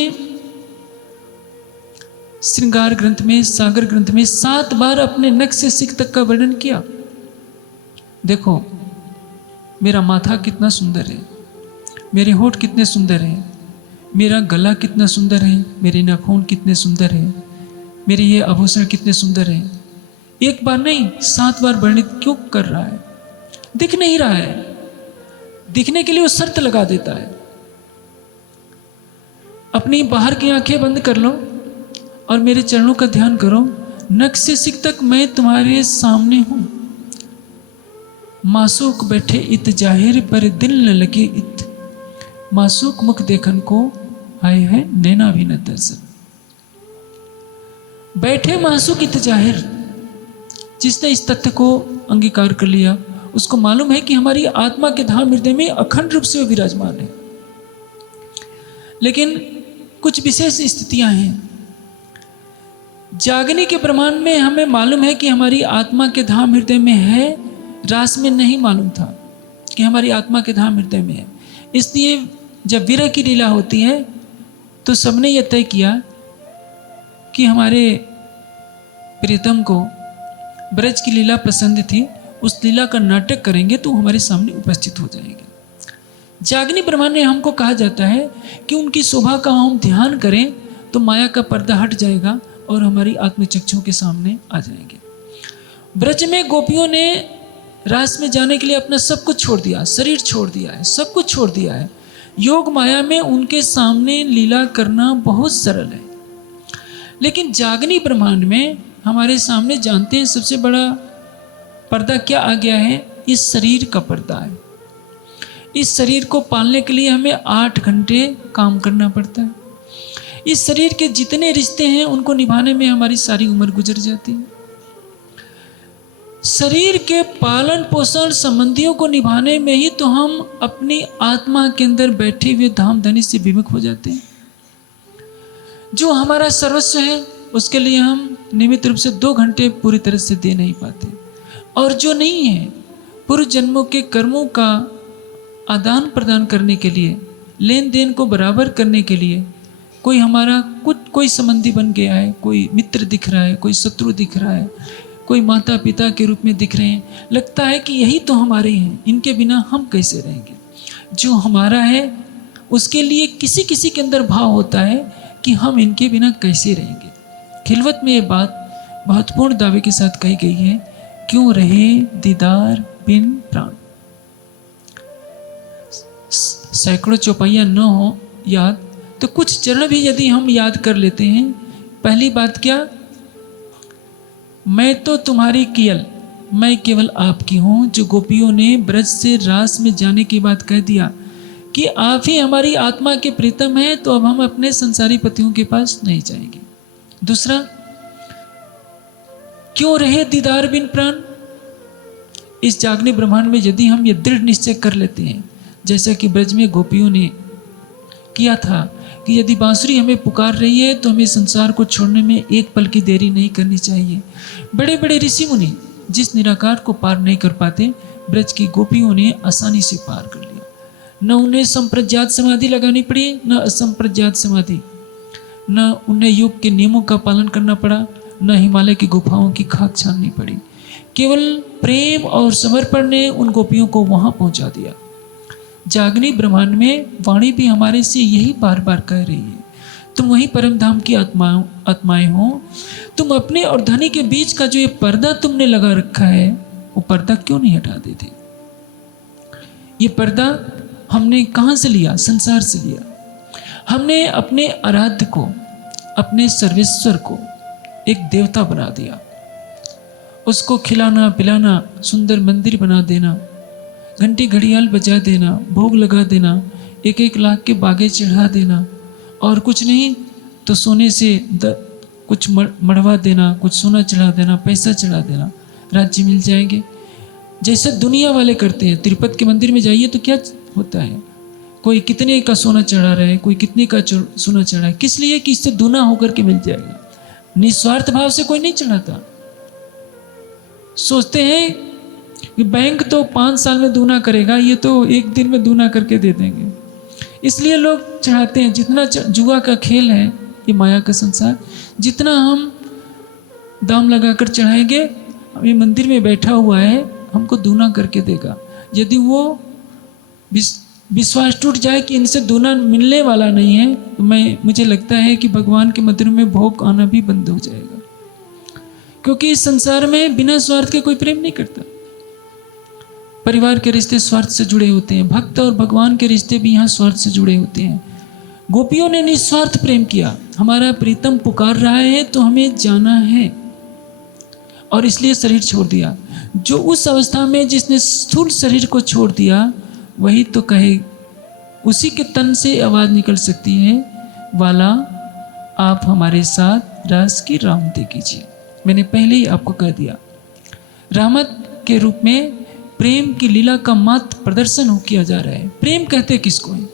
श्रृंगार ग्रंथ में, सागर ग्रंथ में 7 बार अपने नख से सिख तक का वर्णन किया। देखो मेरा माथा कितना सुंदर है, मेरे होठ कितने सुंदर हैं, मेरा गला कितना सुंदर है, मेरे नाखून कितने सुंदर हैं, मेरे ये आभूषण कितने सुंदर हैं। एक बार नहीं 7 बार वर्णित क्यों कर रहा है? दिख नहीं रहा है। दिखने के लिए वो शर्त लगा देता है। अपनी बाहर की आंखें बंद कर लो और मेरे चरणों का ध्यान करो। नख से सिख तक मैं तुम्हारे सामने हूं। मासूक बैठे इत जाहिर पर दिल न लगे इत। मासूक मुख देखन को आए है नैना भी न दर्शन। बैठे मासूक इत जाहिर, जिसने इस तथ्य को अंगीकार कर लिया उसको मालूम है कि हमारी आत्मा के धाम हृदय में अखंड रूप से वो विराजमान है। लेकिन कुछ विशेष स्थितियां हैं। जागने के ब्रह्मांड में हमें मालूम है कि हमारी आत्मा के धाम हृदय में है, रास में नहीं मालूम था कि हमारी आत्मा के धाम हृदय में है। इसलिए जब विरह की लीला होती है तो सबने यह तय किया कि हमारे प्रियतम को ब्रज की लीला पसंद थी, उस लीला का नाटक करेंगे तो हमारे सामने उपस्थित हो जाएंगे। जागनी ब्रह्मांड में हमको कहा जाता है कि उनकी शोभा का हम ध्यान करें तो माया का पर्दा हट जाएगा और हमारी आत्मचक्षुओं के सामने आ जाएंगे। ब्रज में गोपियों ने रास में जाने के लिए अपना सब कुछ छोड़ दिया, शरीर छोड़ दिया है, सब कुछ छोड़ दिया है। योग माया में उनके सामने लीला करना बहुत सरल है। लेकिन जागनी ब्रह्मांड में हमारे सामने जानते हैं सबसे बड़ा पर्दा क्या आ गया है? इस शरीर का पर्दा है। इस शरीर को पालने के लिए हमें 8 घंटे काम करना पड़ता है। इस शरीर के जितने रिश्ते हैं उनको निभाने में हमारी सारी उम्र गुजर जाती है। शरीर के पालन पोषण संबंधियों को निभाने में ही तो हम अपनी आत्मा के अंदर बैठे हुए धाम धनी से विमुख हो जाते हैं। जो हमारा सर्वस्व है उसके लिए हम नियमित रूप से 2 घंटे पूरी तरह से दे नहीं पाते, और जो नहीं है पूर्व जन्मों के कर्मों का आदान प्रदान करने के लिए, लेन देन को बराबर करने के लिए, कोई हमारा कोई संबंधी बन गया है, कोई मित्र दिख रहा है, कोई शत्रु दिख रहा है, कोई माता पिता के रूप में दिख रहे हैं, लगता है कि यही तो हमारे हैं, इनके बिना हम कैसे रहेंगे। जो हमारा है उसके लिए किसी किसी के अंदर भाव होता है कि हम इनके बिना कैसे रहेंगे। खिलवत में ये बात महत्वपूर्ण दावे के साथ कही गई है, क्यों रहे दीदार बिन प्राण। सैकड़ों चौपाइयाँ न हो याद तो कुछ चरण भी यदि हम याद कर लेते हैं। पहली बात क्या? मैं तो तुम्हारी कियल, मैं केवल आपकी हूँ। जो गोपियों ने ब्रज से रास में जाने की बात कह दिया कि आप ही हमारी आत्मा के प्रीतम हैं, तो अब हम अपने संसारी पतियों के पास नहीं जाएंगे। दूसरा, क्यों रहे दीदार बिन प्राण। इस जागने ब्रह्मांड में यदि हम ये दृढ़ निश्चय कर लेते हैं, जैसा कि ब्रज में गोपियों ने किया था कि यदि बांसुरी हमें पुकार रही है तो हमें संसार को छोड़ने में एक पल की देरी नहीं करनी चाहिए। बड़े बड़े ऋषि मुनि जिस निराकार को पार नहीं कर पाते, ब्रज की गोपियों ने आसानी से पार कर लिया। न उन्हें संप्रज्ञात समाधि लगानी पड़ी, न असंप्रज्ञात समाधि, न उन्हें योग के नियमों का पालन करना पड़ा, न हिमालय की गुफाओं की खाक छाननी पड़ी। केवल प्रेम और समर्पण ने उन गोपियों को वहां पहुंचा दिया। जागनी ब्रह्मांड में वाणी भी हमारे से यही बार बार कह रही है, तुम वही परम धाम की आत्माएं हो। तुम अपने और धनी के बीच का जो ये पर्दा तुमने लगा रखा है, वो पर्दा क्यों नहीं हटा देते? ये पर्दा हमने कहाँ से लिया? संसार से लिया। हमने अपने आराध्य को, अपने सर्वेश्वर को एक देवता बना दिया। उसको खिलाना पिलाना, सुंदर मंदिर बना देना, घंटी घड़ियाल बजा देना, भोग लगा देना, 1-1 लाख के बागे चढ़ा देना, और कुछ नहीं तो सोने से कुछ मढ़वा देना, कुछ सोना चढ़ा देना, पैसा चढ़ा देना, राज्य मिल जाएंगे। जैसे दुनिया वाले करते हैं। तिरुपति के मंदिर में जाइए तो क्या होता है, कोई कितने का सोना चढ़ा रहा है, कोई कितने का सोना चढ़ा है। किस लिए? कि इससे दूना होकर के मिल जाएगा। निस्वार्थ भाव से कोई नहीं चढ़ाता। सोचते हैं कि बैंक तो 5 साल में दूना करेगा, ये तो 1 दिन में दूना करके दे देंगे, इसलिए लोग चढ़ाते हैं। जितना जुआ का खेल है ये माया का संसार, जितना हम दाम लगाकर चढ़ाएंगे, ये मंदिर में बैठा हुआ है हमको दूना करके देगा। यदि वो विश्वास टूट जाए कि इनसे दूना मिलने वाला नहीं है, तो मुझे लगता है कि भगवान के मंदिर में भोग आना भी बंद हो जाएगा। क्योंकि इस संसार में बिना स्वार्थ के कोई प्रेम नहीं करता। परिवार के रिश्ते स्वार्थ से जुड़े होते हैं, भक्त और भगवान के रिश्ते भी यहाँ स्वार्थ से जुड़े होते हैं। गोपियों ने निस्वार्थ प्रेम किया। हमारा प्रीतम पुकार रहा है तो हमें जाना है, और इसलिए शरीर छोड़ दिया। जो उस अवस्था में जिसने स्थूल शरीर को छोड़ दिया, वही तो कहे, उसी के तन से आवाज निकल सकती है, वाला आप हमारे साथ रास की रामते कीजिए। मैंने पहले ही आपको कह दिया, रहमत के रूप में प्रेम की लीला का मात्र प्रदर्शन किया जा रहा है। प्रेम कहते किसको है?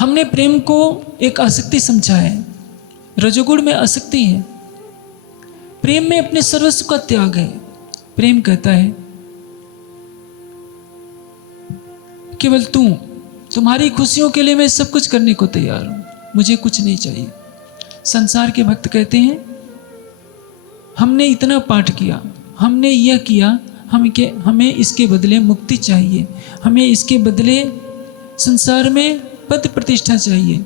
हमने प्रेम को एक आसक्ति समझा है। रजोगुण में आसक्ति है, प्रेम में अपने सर्वस्व का त्याग है। प्रेम कहता है केवल तुम्हारी खुशियों के लिए मैं सब कुछ करने को तैयार हूं, मुझे कुछ नहीं चाहिए। संसार के भक्त कहते हैं हमने इतना पाठ किया, हमने यह किया, हमें इसके बदले मुक्ति चाहिए, हमें इसके बदले संसार में पद प्रतिष्ठा चाहिए।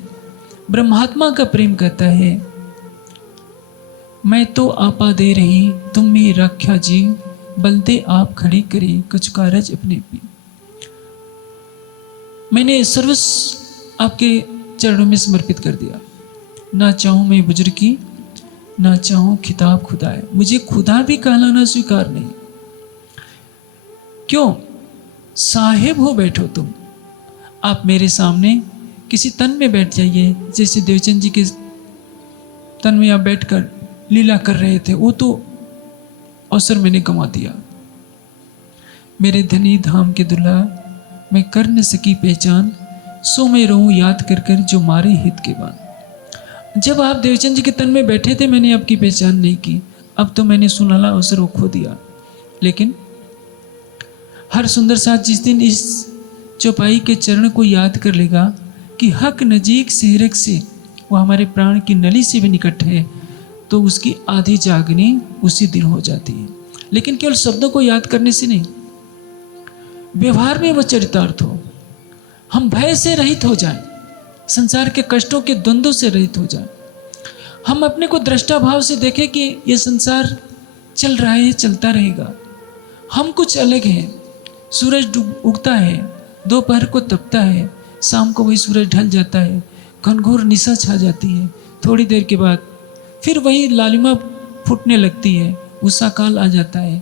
ब्रह्मात्मा का प्रेम कहता है मैं तो आपा दे रही, तुम में रख्या जी, बलते आप खड़ी करी, कुछ कारज अपने भी। मैंने सर्वस्व आपके चरणों में समर्पित कर दिया। ना चाहूं मैं बुजुर्गी, ना चाहूं खिताब खुदाए, मुझे खुदा भी कहलाना स्वीकार नहीं। क्यों? साहेब हो बैठो तुम। आप मेरे सामने किसी तन में बैठ जाइए, जैसे देवचंद जी के तन में आप बैठकर लीला कर रहे थे, वो तो अवसर मैंने गंवा दिया। मेरे धनी धाम के दुल्हा, मैं कर न सकी पहचान, सो मैं रहूं याद कर कर जो मारे हित के बान। जब आप देवचंद जी के तन में बैठे थे मैंने आपकी पहचान नहीं की, अब तो मैंने सुनहला अवसर वो खो दिया। लेकिन हर सुंदर साथ जिस दिन इस चौपाई के चरण को याद कर लेगा कि हक नजीक से हिरक से, वो हमारे प्राण की नली से भी निकट है, तो उसकी आधी जागनी उसी दिन हो जाती है। लेकिन केवल शब्दों को याद करने से नहीं, व्यवहार में वो चरितार्थ हो। हम भय से रहित हो जाएं, संसार के कष्टों के द्वंद्वों से रहित हो जाएं। हम अपने को दृष्टा भाव से देखें कि ये संसार चल रहा है, चलता रहेगा, हम कुछ अलग हैं। सूरज उगता है, दोपहर को तपता है, शाम को वही सूरज ढल जाता है, घनघोर निशा छा जाती है, थोड़ी देर के बाद फिर वही लालिमा फूटने लगती है, उषा काल आ जाता है,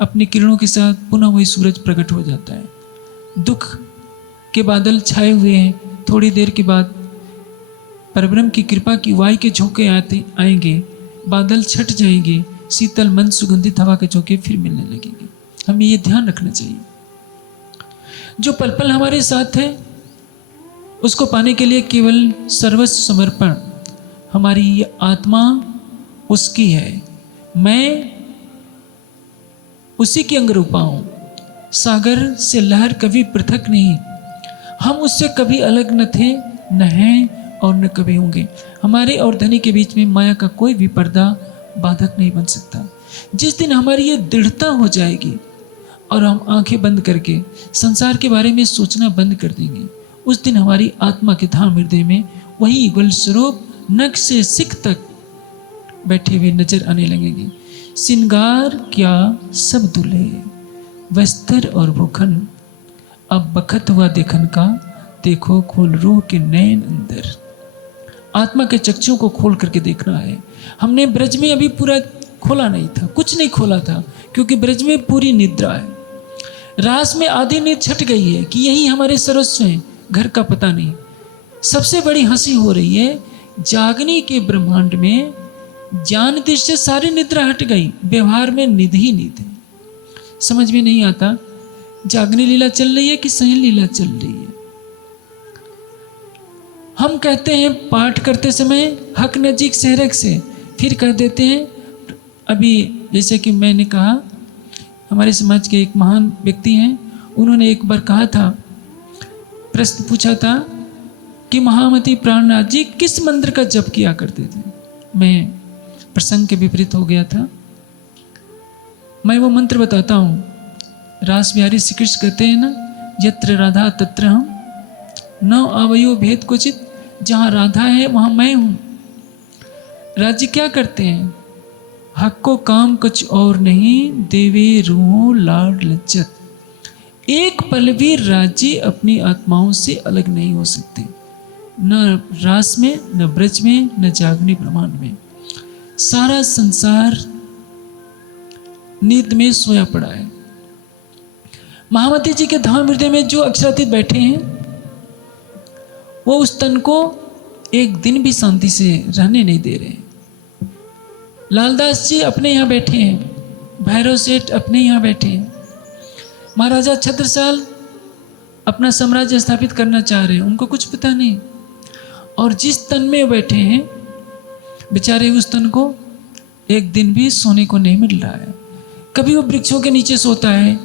अपनी किरणों के साथ पुनः वही सूरज प्रकट हो जाता है। दुख के बादल छाए हुए हैं, थोड़ी देर के बाद परब्रह्म की कृपा की वायु के झोंके आएंगे, बादल छट जाएंगे, शीतल मंद सुगंधित हवा के झोंके फिर मिलने लगेंगे। हमें ये ध्यान रखना चाहिए। जो पल पल हमारे साथ है उसको पाने के लिए केवल सर्वस्व समर्पण, हमारी ये आत्मा उसकी है, मैं उसी की अंगरूपा हूं। सागर से लहर कभी पृथक नहीं, हम उससे कभी अलग न थे, न हैं और न कभी होंगे। हमारे और धनी के बीच में माया का कोई भी पर्दा बाधक नहीं बन सकता। जिस दिन हमारी ये दृढ़ता हो जाएगी और हम आंखें बंद करके संसार के बारे में सोचना बंद कर देंगे, उस दिन हमारी आत्मा के धाम हृदय में वही गुल स्वरूप नख से सिख तक बैठे हुए नजर आने लगेंगे। सिंगार क्या सब दुल्हे, वस्त्र और भूखन, अब बखत हुआ देखन का, देखो खोल रूह के नैन अंदर। आत्मा के चक्षुओं को खोल करके देखना है। हमने ब्रज में अभी पूरा खोला नहीं था, कुछ नहीं खोला था, क्योंकि ब्रज में पूरी निद्रा है। रास में आधी नींद छट गई है कि यही हमारे सर्वस्व हैं, घर का पता नहीं। सबसे बड़ी हंसी हो रही है, जागने के ब्रह्मांड में ज्ञान दृष्टि से सारी निद्रा हट गई, व्यवहार में निध ही निध है। समझ में नहीं आता जागनी लीला चल रही है कि सही लीला चल रही है। हम कहते हैं पाठ करते समय हक नजीक सहरक से, फिर कह देते हैं, अभी जैसे कि मैंने कहा, हमारे समाज के एक महान व्यक्ति हैं, उन्होंने एक बार कहा था, प्रश्न पूछा था कि महामती प्राणनाथ जी किस मंत्र का जप किया करते थे। मैं प्रसंग के विपरीत हो गया था। मैं वो मंत्र बताता हूँ। रास बिहारी श्री कृष्ण कहते हैं ना, यत्र राधा तत्र हम, न आवयो भेद क्वचित, जहाँ राधा है वहाँ मैं हूँ। राज्य क्या करते हैं, हक को काम कुछ और नहीं, देवे रूह लाड लज्जत। एक पल भी राज्य अपनी आत्माओं से अलग नहीं हो सकते, न रास में, न ब्रज में, न जागनी ब्रह्मांड में। सारा संसार नींद में सोया पड़ा है। महामती जी के धाम हृदय में जो अक्षरातीत बैठे हैं, वो उस तन को एक दिन भी शांति से रहने नहीं दे रहे। लालदास जी अपने यहाँ बैठे हैं, भैरव सेठ अपने यहाँ बैठे हैं, महाराजा छत्रसाल अपना साम्राज्य स्थापित करना चाह रहे हैं, उनको कुछ पता नहीं। और जिस तन में बैठे हैं, बेचारे उस तन को एक दिन भी सोने को नहीं मिल रहा है। कभी वो वृक्षों के नीचे सोता है,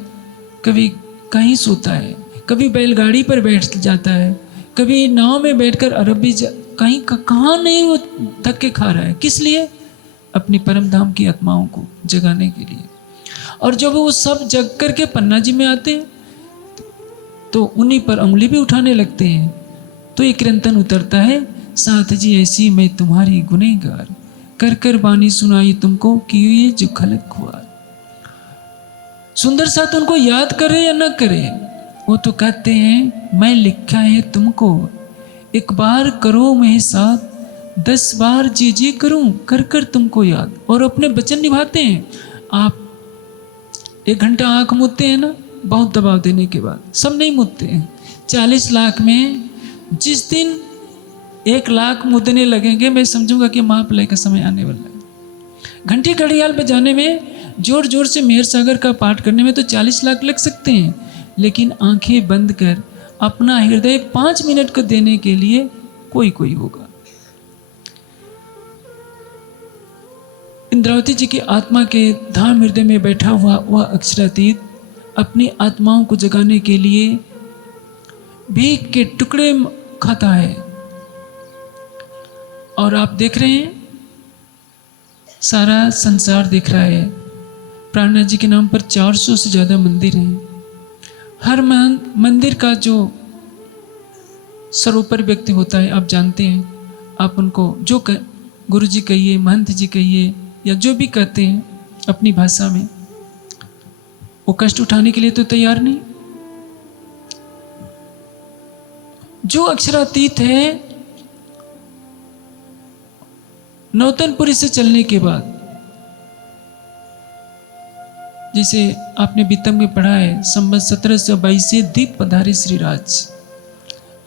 कभी कहीं सोता है, कभी बैलगाड़ी पर बैठ जाता है, कभी नाव में बैठकर अरबी कहीं कहाँ नहीं वो धक्के खा रहा है। किस लिए? अपनी परम धाम की आत्माओं को जगाने के लिए। और जब वो सब जग करके पन्ना जी में आते हैं, तो उन्हीं पर उंगली भी उठाने लगते हैं। तो ये कीर्तन उतरता है, साथ जी ऐसी मैं तुम्हारी गुनहगार, कर कर बानी सुनाई तुमको कि ये जो खलक खुआ। सुंदर साथ उनको याद करे या न करे, वो तो कहते हैं मैं लिखा है तुमको, एक बार करो मैं साथ, 10 बार जी जी करूं, कर कर तुमको याद। और अपने वचन निभाते हैं। आप 1 घंटा आंख मूदते हैं ना, बहुत दबाव देने के बाद, सब नहीं मूदते हैं। 40 लाख में जिस दिन 1 लाख मुदने लगेंगे, मैं समझूंगा कि महाप्रलय का समय आने वाला है। घंटी घड़ियाल बजाने में, जोर जोर से मेहर सागर का पाठ करने में तो 40 लाख लग सकते हैं, लेकिन आंखें बंद कर अपना हृदय 5 मिनट को देने के लिए कोई कोई होगा। इंद्रावती जी की आत्मा के धाम हृदय में बैठा हुआ वह अक्षरातीत अपनी आत्माओं को जगाने के लिए भीख के टुकड़े खाता है। और आप देख रहे हैं, सारा संसार देख रहा है। प्राणनाथ जी के नाम पर 400 से ज़्यादा मंदिर हैं। हर मंदिर का जो सर्वोपरि व्यक्ति होता है, आप जानते हैं, आप उनको जो गुरु जी कहिए, महंत जी कहिए, या जो भी कहते हैं अपनी भाषा में, वो कष्ट उठाने के लिए तो तैयार नहीं। जो अक्षरातीत है, नौतनपुरी से चलने के बाद, जैसे आपने बीतम में पढ़ा है, संवत 1722 से दीप पधारे श्रीराज।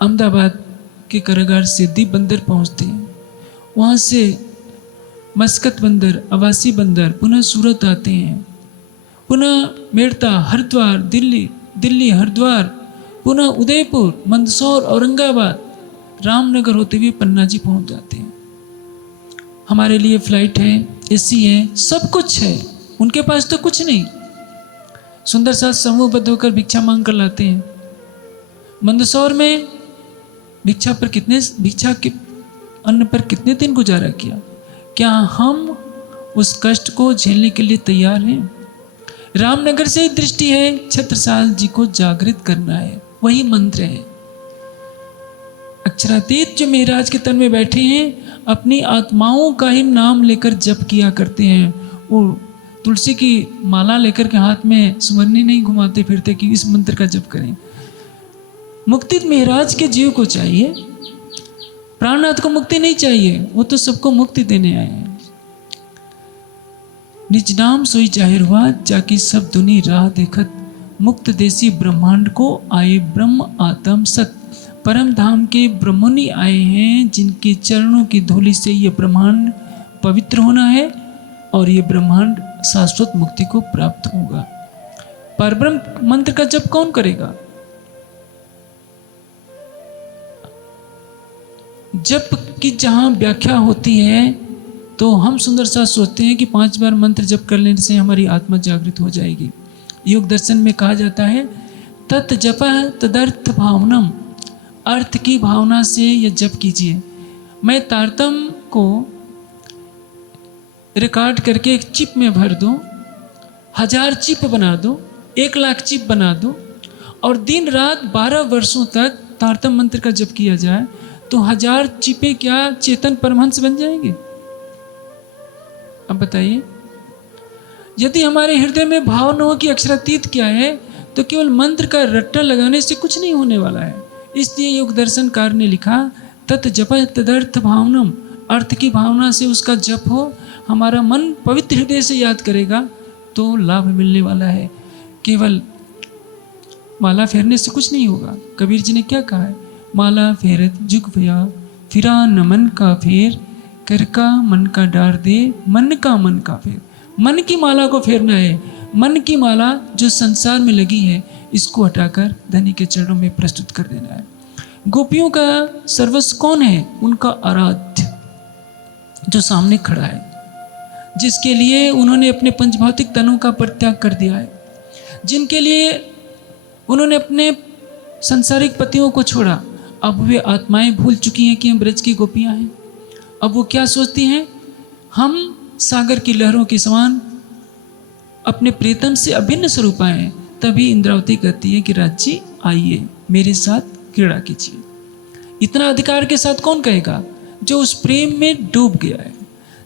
अहमदाबाद के कारागार से दीप बंदर पहुंचते हैं, वहां से मस्कत बंदर, अवासी बंदर, पुनः सूरत आते हैं, पुनः मेड़ता, हरिद्वार, दिल्ली हरिद्वार, पुनः उदयपुर, मंदसौर, औरंगाबाद, रामनगर होते हुए पन्ना जी पहुंच जाते हैं। हमारे लिए फ्लाइट है, एसी है, सब कुछ है, उनके पास तो कुछ नहीं। सुंदर साथ समूहबद्ध होकर भिक्षा मांग कर लाते हैं। मंदसौर में भिक्षा पर अन्न पर कितने दिन गुजारा किया? क्या हम उस कष्ट को झेलने के लिए तैयार हैं? रामनगर से ही दृष्टि है, छत्रसाल जी को जागृत करना है, वही मंत्र है। अक्षरातीत जो मेराज के तन में बैठे हैं, अपनी आत्माओं का ही नाम लेकर जप किया करते हैं। वो तुलसी की माला लेकर के हाथ में सुमरनी नहीं घुमाते फिरते कि इस मंत्र का जप करें। मुक्ति मेराज के जीव को चाहिए, प्राणनाथ को मुक्ति नहीं चाहिए, वो तो सबको मुक्ति देने आए हैं। निज नाम सोई जाहिर हुआ, जाकी सब दुनी राह देखत, मुक्त देसी ब्रह्मांड को आए ब्रह्म आत्म सत। परम धाम के ब्रह्मणि आए हैं, जिनके चरणों की धूलि से ये ब्रह्मांड पवित्र होना है और ये ब्रह्मांड शाश्वत मुक्ति को प्राप्त होगा। परब्रह्म मंत्र का जप कौन करेगा? जप की जहां व्याख्या होती है तो हम सुंदर सा सोचते हैं कि 5 बार मंत्र जप कर लेने से हमारी आत्मा जागृत हो जाएगी। योग दर्शन में कहा जाता है तत् जप तदर्थ भावनम, अर्थ की भावना से यह जप कीजिए। मैं तारतम को रिकॉर्ड करके एक चिप में भर दूं, 1000 चिप बना दूं, 1 लाख चिप बना दूं और दिन रात 12 वर्षों तक तारतम मंत्र का जप किया जाए तो 1000 चिपें क्या चेतन परमहंस बन जाएंगे? अब बताइए, यदि हमारे हृदय में भाव न हो कि अक्षरातीत क्या है तो केवल मंत्र का रट्टा लगाने से कुछ नहीं होने वाला है। इसलिए योग दर्शनकार ने लिखा तत् जप तदर्थ भावनम, अर्थ की भावना से उसका जप हो, हमारा मन पवित्र हृदय से याद करेगा तो लाभ मिलने वाला है। केवल माला फेरने से कुछ नहीं होगा। कबीर जी ने क्या कहा है? माला फेरत जुग भया, फिरा न मन का फेर, कर का मन का डार दे, मन का फेर। मन की माला को फेरना है। मन की माला जो संसार में लगी है, इसको हटाकर धनी के चरणों में प्रस्तुत कर देना है। गोपियों का सर्वस्व कौन है? उनका आराध्य जो सामने खड़ा है, जिसके लिए उन्होंने अपने पंचभौतिक तनों का परित्याग कर दिया है, जिनके लिए उन्होंने अपने सांसारिक पतियों को छोड़ा। अब वे आत्माएं भूल चुकी हैं कि हम ब्रज की गोपियां हैं। अब वो क्या सोचती हैं? हम सागर की लहरों के समान अपने प्रीतम से अभिन्न स्वरूप हैं। तभी इंद्रावती कहती है कि राज्य आइए मेरे साथ क्रीड़ा कीजिए। इतना अधिकार के साथ कौन कहेगा? जो उस प्रेम में डूब गया है।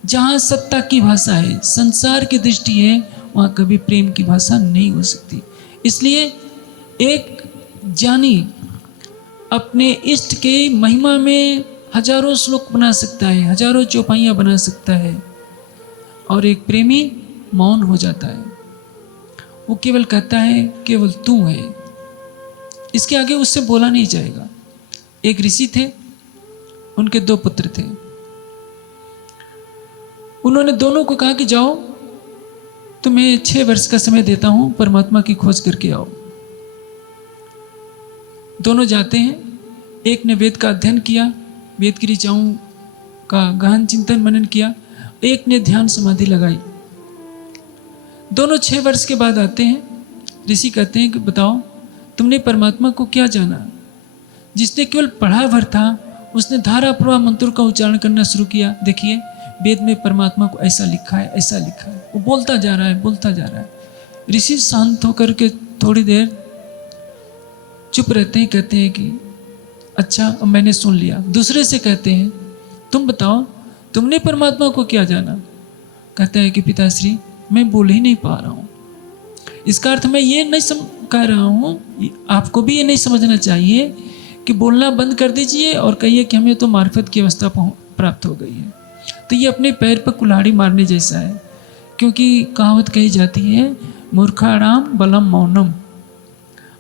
जहाँ सत्ता की भाषा है, संसार की दृष्टि है, वहाँ कभी प्रेम की भाषा नहीं हो सकती। इसलिए एक ज्ञानी अपने इष्ट के महिमा में हजारों श्लोक बना सकता है, हजारों चौपाइयाँ बना सकता है, और एक प्रेमी मौन हो जाता है। वो केवल कहता है केवल तू है, इसके आगे उससे बोला नहीं जाएगा। एक ऋषि थे, उनके 2 पुत्र थे। उन्होंने दोनों को कहा कि जाओ, तुम्हें 6 वर्ष का समय देता हूं, परमात्मा की खोज करके आओ। दोनों जाते हैं। एक ने वेद का अध्ययन किया, वेद की ऋचाओं का गहन चिंतन मनन किया, एक ने ध्यान समाधि लगाई। दोनों 6 वर्ष के बाद आते हैं। ऋषि कहते हैं कि बताओ तुमने परमात्मा को क्या जाना? जिसने केवल पढ़ा भर था, उसने धारा प्रवाह मंत्रों का उच्चारण करना शुरू किया। देखिए वेद में परमात्मा को ऐसा लिखा है, ऐसा लिखा है। वो बोलता जा रहा है, बोलता जा रहा है। ऋषि शांत होकर के थोड़ी देर चुप रहते हैं, कहते हैं कि अच्छा अब मैंने सुन लिया। दूसरे से कहते हैं तुम बताओ तुमने परमात्मा को क्या जाना? कहता है कि पिताश्री मैं बोल ही नहीं पा रहा हूँ। इसका अर्थ मैं ये नहीं कह रहा हूँ, आपको भी ये नहीं समझना चाहिए कि बोलना बंद कर दीजिए और कहिए कि हमें तो मार्फत की अवस्था प्राप्त हो गई है। तो ये अपने पैर पर कुल्हाड़ी मारने जैसा है, क्योंकि कहावत कही जाती है मूर्खाणाम बलम मौनम।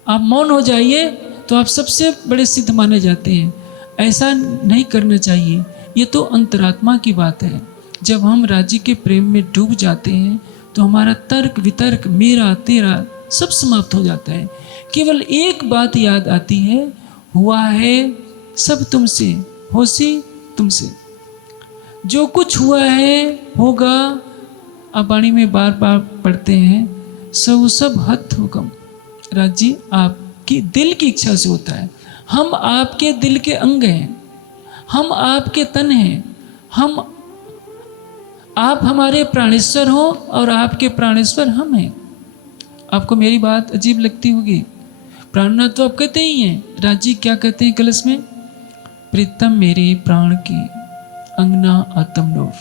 आप मौन हो जाइए तो आप सबसे बड़े सिद्ध माने जाते हैं। ऐसा नहीं करना चाहिए। ये तो अंतरात्मा की बात है। जब हम राज्य के प्रेम में डूब जाते हैं तो हमारा तर्क वितर्क, मेरा तेरा सब समाप्त हो जाता है। केवल एक बात याद आती है, हुआ है सब तुमसे, होसी तुमसे। जो कुछ हुआ है होगा। आप वाणी में बार बार पढ़ते हैं सब हथ हुकम। राज्य आपकी दिल की इच्छा से होता है। हम आपके दिल के अंग हैं। हम आपके तन हैं, आप हमारे प्राणेश्वर हो और आपके प्राणेश्वर हम हैं। आपको मेरी बात अजीब लगती होगी। प्राणनाथ तो आप कहते ही हैं। राजी क्या कहते हैं कलश में? प्रीतम मेरे प्राण की अंगना आत्म नूर,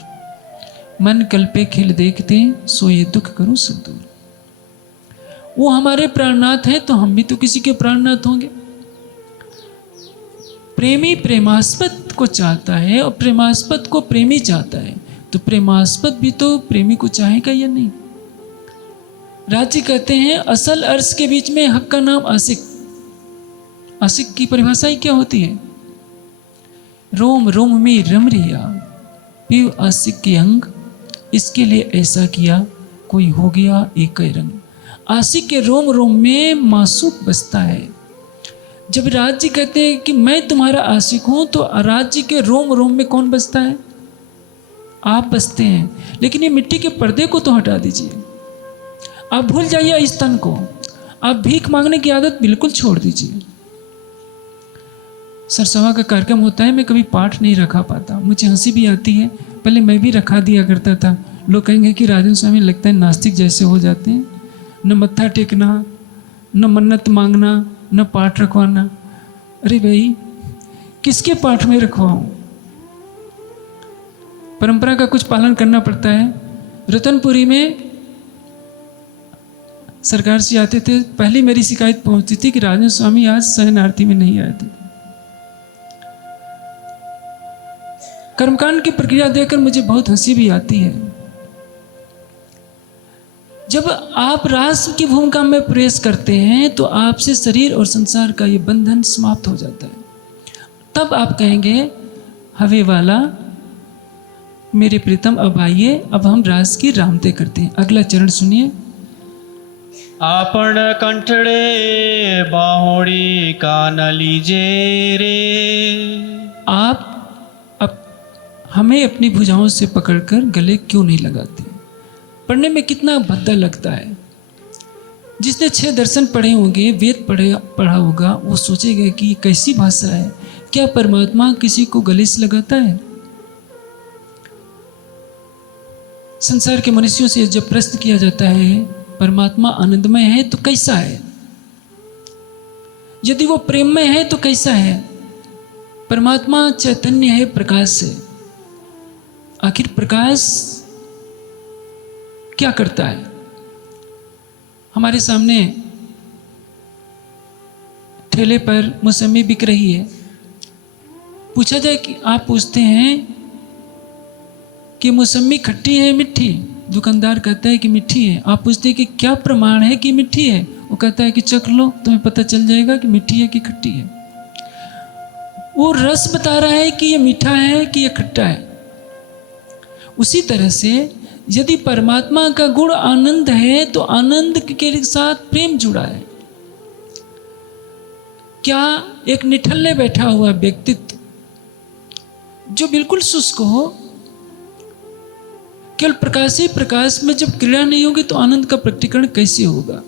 मन कल्पे खिल देखते सो ये दुख करूं सब दूर। वो हमारे प्राणनाथ हैं तो हम भी तो किसी के प्राणनाथ होंगे। प्रेमी प्रेमास्पद को चाहता है और प्रेमास्पद को प्रेमी चाहता है, तो प्रेमास्पद भी तो प्रेमी को चाहेगा या नहीं? राजी कहते हैं असल अर्श के बीच में हक का नाम आशिक। आशिक की परिभाषा ही क्या होती है? रोम रोम में रम रिया पीव आशिक के अंग, इसके लिए ऐसा किया कोई हो गया एक रंग। आशिक के रोम रोम में मासूक बसता है। जब राज जी कहते हैं कि मैं तुम्हारा आशिक हूं, तो राज जी के रोम रोम में कौन बसता है? आप बसते हैं। लेकिन ये मिट्टी के पर्दे को तो हटा दीजिए। आप भूल जाइए इस तन को। आप भीख मांगने की आदत बिल्कुल छोड़ दीजिए। सरसवा का कार्यक्रम होता है, मैं कभी पाठ नहीं रखा पाता, मुझे हंसी भी आती है। पहले मैं भी रखा दिया करता था। लोग कहेंगे कि राजन स्वामी लगता है नास्तिक जैसे हो जाते हैं, न मत्था टेकना, न मन्नत मांगना, न पाठ रखवाना। अरे भाई, किसके पाठ में रखवाऊं? परंपरा का कुछ पालन करना पड़ता है। रतनपुरी में सरकार से आते थे, पहली मेरी शिकायत पहुंचती थी कि राजन स्वामी आज शयन आरती में नहीं आए थे। कर्मकांड की प्रक्रिया देखकर मुझे बहुत हंसी भी आती है। जब आप रास की भूमिका में प्रवेश करते हैं तो आपसे शरीर और संसार का ये बंधन समाप्त हो जाता है। तब आप कहेंगे हवे वाला मेरे प्रीतम अब आइए, अब हम रास की रामते करते हैं। अगला चरण सुनिए। आपण कंठड़े बाहोड़ी कान लीजे रे। आप अब हमें अपनी भुजाओं से पकड़कर गले क्यों नहीं लगाते? पढ़ने में कितना भद्दा लगता है। जिसने 6 दर्शन पढ़े होंगे, वेद पढ़ा होगा, वो सोचेगा कि कैसी भाषा है। क्या परमात्मा किसी को गले से लगाता है? संसार के मनुष्यों से जब प्रश्न किया जाता है परमात्मा आनंदमय है तो कैसा है, यदि वो प्रेममय है तो कैसा है? परमात्मा चैतन्य है, प्रकाश है। आखिर प्रकाश क्या करता है? हमारे सामने ठेले पर मौसमी बिक रही है। पूछा जाए कि आप पूछते हैं कि मौसमी खट्टी है मीठी? दुकानदार कहता है कि मीठी है। आप पूछते हैं कि क्या प्रमाण है कि मीठी है? वो कहता है कि चख लो, तुम्हें पता चल जाएगा कि मीठी है कि खट्टी है। वो रस बता रहा है कि ये मीठा है कि ये खट्टा है। उसी तरह से यदि परमात्मा का गुण आनंद है तो आनंद के साथ प्रेम जुड़ा है। क्या एक निठल्ले बैठा हुआ व्यक्तित्व जो बिल्कुल शुष्क हो, केवल प्रकाश ही प्रकाश में जब क्रिया नहीं होगी तो आनंद का प्रकटीकरण कैसे होगा?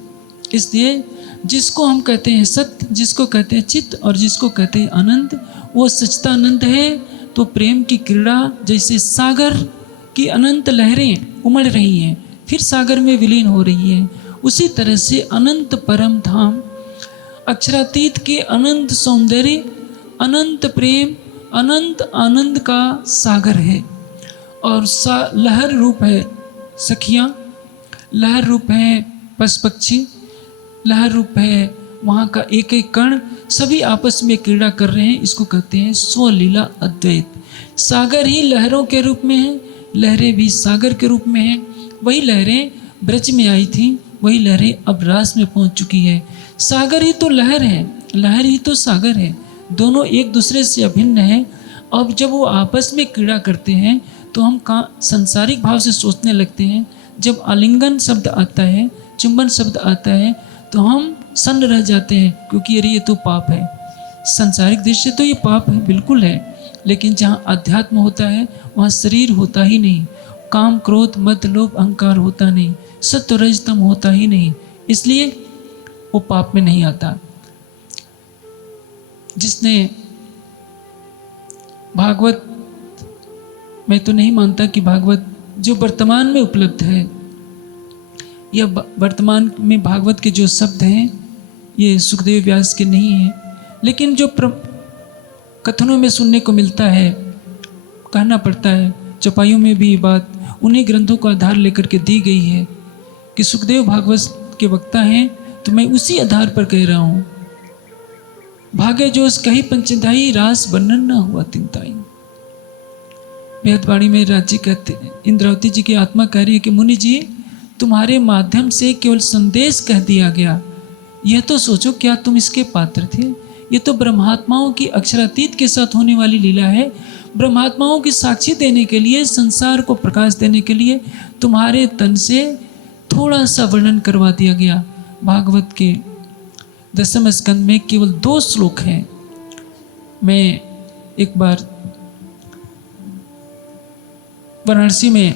इसलिए जिसको हम कहते हैं सत्य, जिसको कहते हैं चित्त और जिसको कहते हैं आनंद, वो सच्चिदानंद है। तो प्रेम की क्रीड़ा जैसे सागर की अनंत लहरें उमड़ रही हैं, फिर सागर में विलीन हो रही हैं, उसी तरह से अनंत परम धाम, अक्षरातीत के अनंत सौंदर्य, अनंत प्रेम, अनंत आनंद का सागर है। और लहर रूप है सखियाँ, लहर रूप है पशु पक्षी, लहर रूप है वहाँ का एक एक कण, सभी आपस में क्रीड़ा कर रहे हैं। इसको कहते हैं स्वलीला अद्वैत। सागर ही लहरों के रूप में है, लहरें भी सागर के रूप में हैं। वही लहरें ब्रज में आई थी, वही लहरें अब रास में पहुँच चुकी है। सागर ही तो लहर है, लहर ही तो सागर है, दोनों एक दूसरे से अभिन्न है। अब जब वो आपस में क्रीड़ा करते हैं तो हम सांसारिक भाव से सोचने लगते हैं। जब आलिंगन शब्द आता है, चुंबन शब्द आता है, तो हम सन्न रह जाते हैं, क्योंकि अरे ये तो पाप है। सांसारिक दृष्टि से तो ये पाप है, बिल्कुल है। लेकिन जहाँ अध्यात्म होता है वहाँ शरीर होता ही नहीं, काम क्रोध मद लोभ अहंकार होता नहीं, सत्व रजतम होता ही नहीं, इसलिए वो पाप में नहीं आता। जिसने भागवत, मैं तो नहीं मानता कि भागवत जो वर्तमान में उपलब्ध है या वर्तमान में भागवत के जो शब्द हैं ये सुखदेव व्यास के नहीं हैं, लेकिन जो कथनों में सुनने को मिलता है, कहना पड़ता है, चौपाइयों में भी ये बात उन्हीं ग्रंथों का आधार लेकर के दी गई है कि सुखदेव भागवत के वक्ता हैं, तो मैं उसी आधार पर कह रहा हूँ। भाग्य जो कही पंचदाई रास वर्णन न हुआ तिनताई। बेहदवाणी में राज्य कहते, इंद्रावती जी की आत्मा कह रही है कि मुनि जी तुम्हारे माध्यम से केवल संदेश कह दिया गया, यह तो सोचो क्या तुम इसके पात्र थे। ये तो ब्रह्मात्माओं की अक्षरातीत के साथ होने वाली लीला है। ब्रह्मात्माओं की साक्षी देने के लिए, संसार को प्रकाश देने के लिए तुम्हारे तन से थोड़ा सा वर्णन करवा दिया गया। भागवत के 10वें स्कंद में केवल 2 श्लोक हैं। मैं एक बार वाराणसी में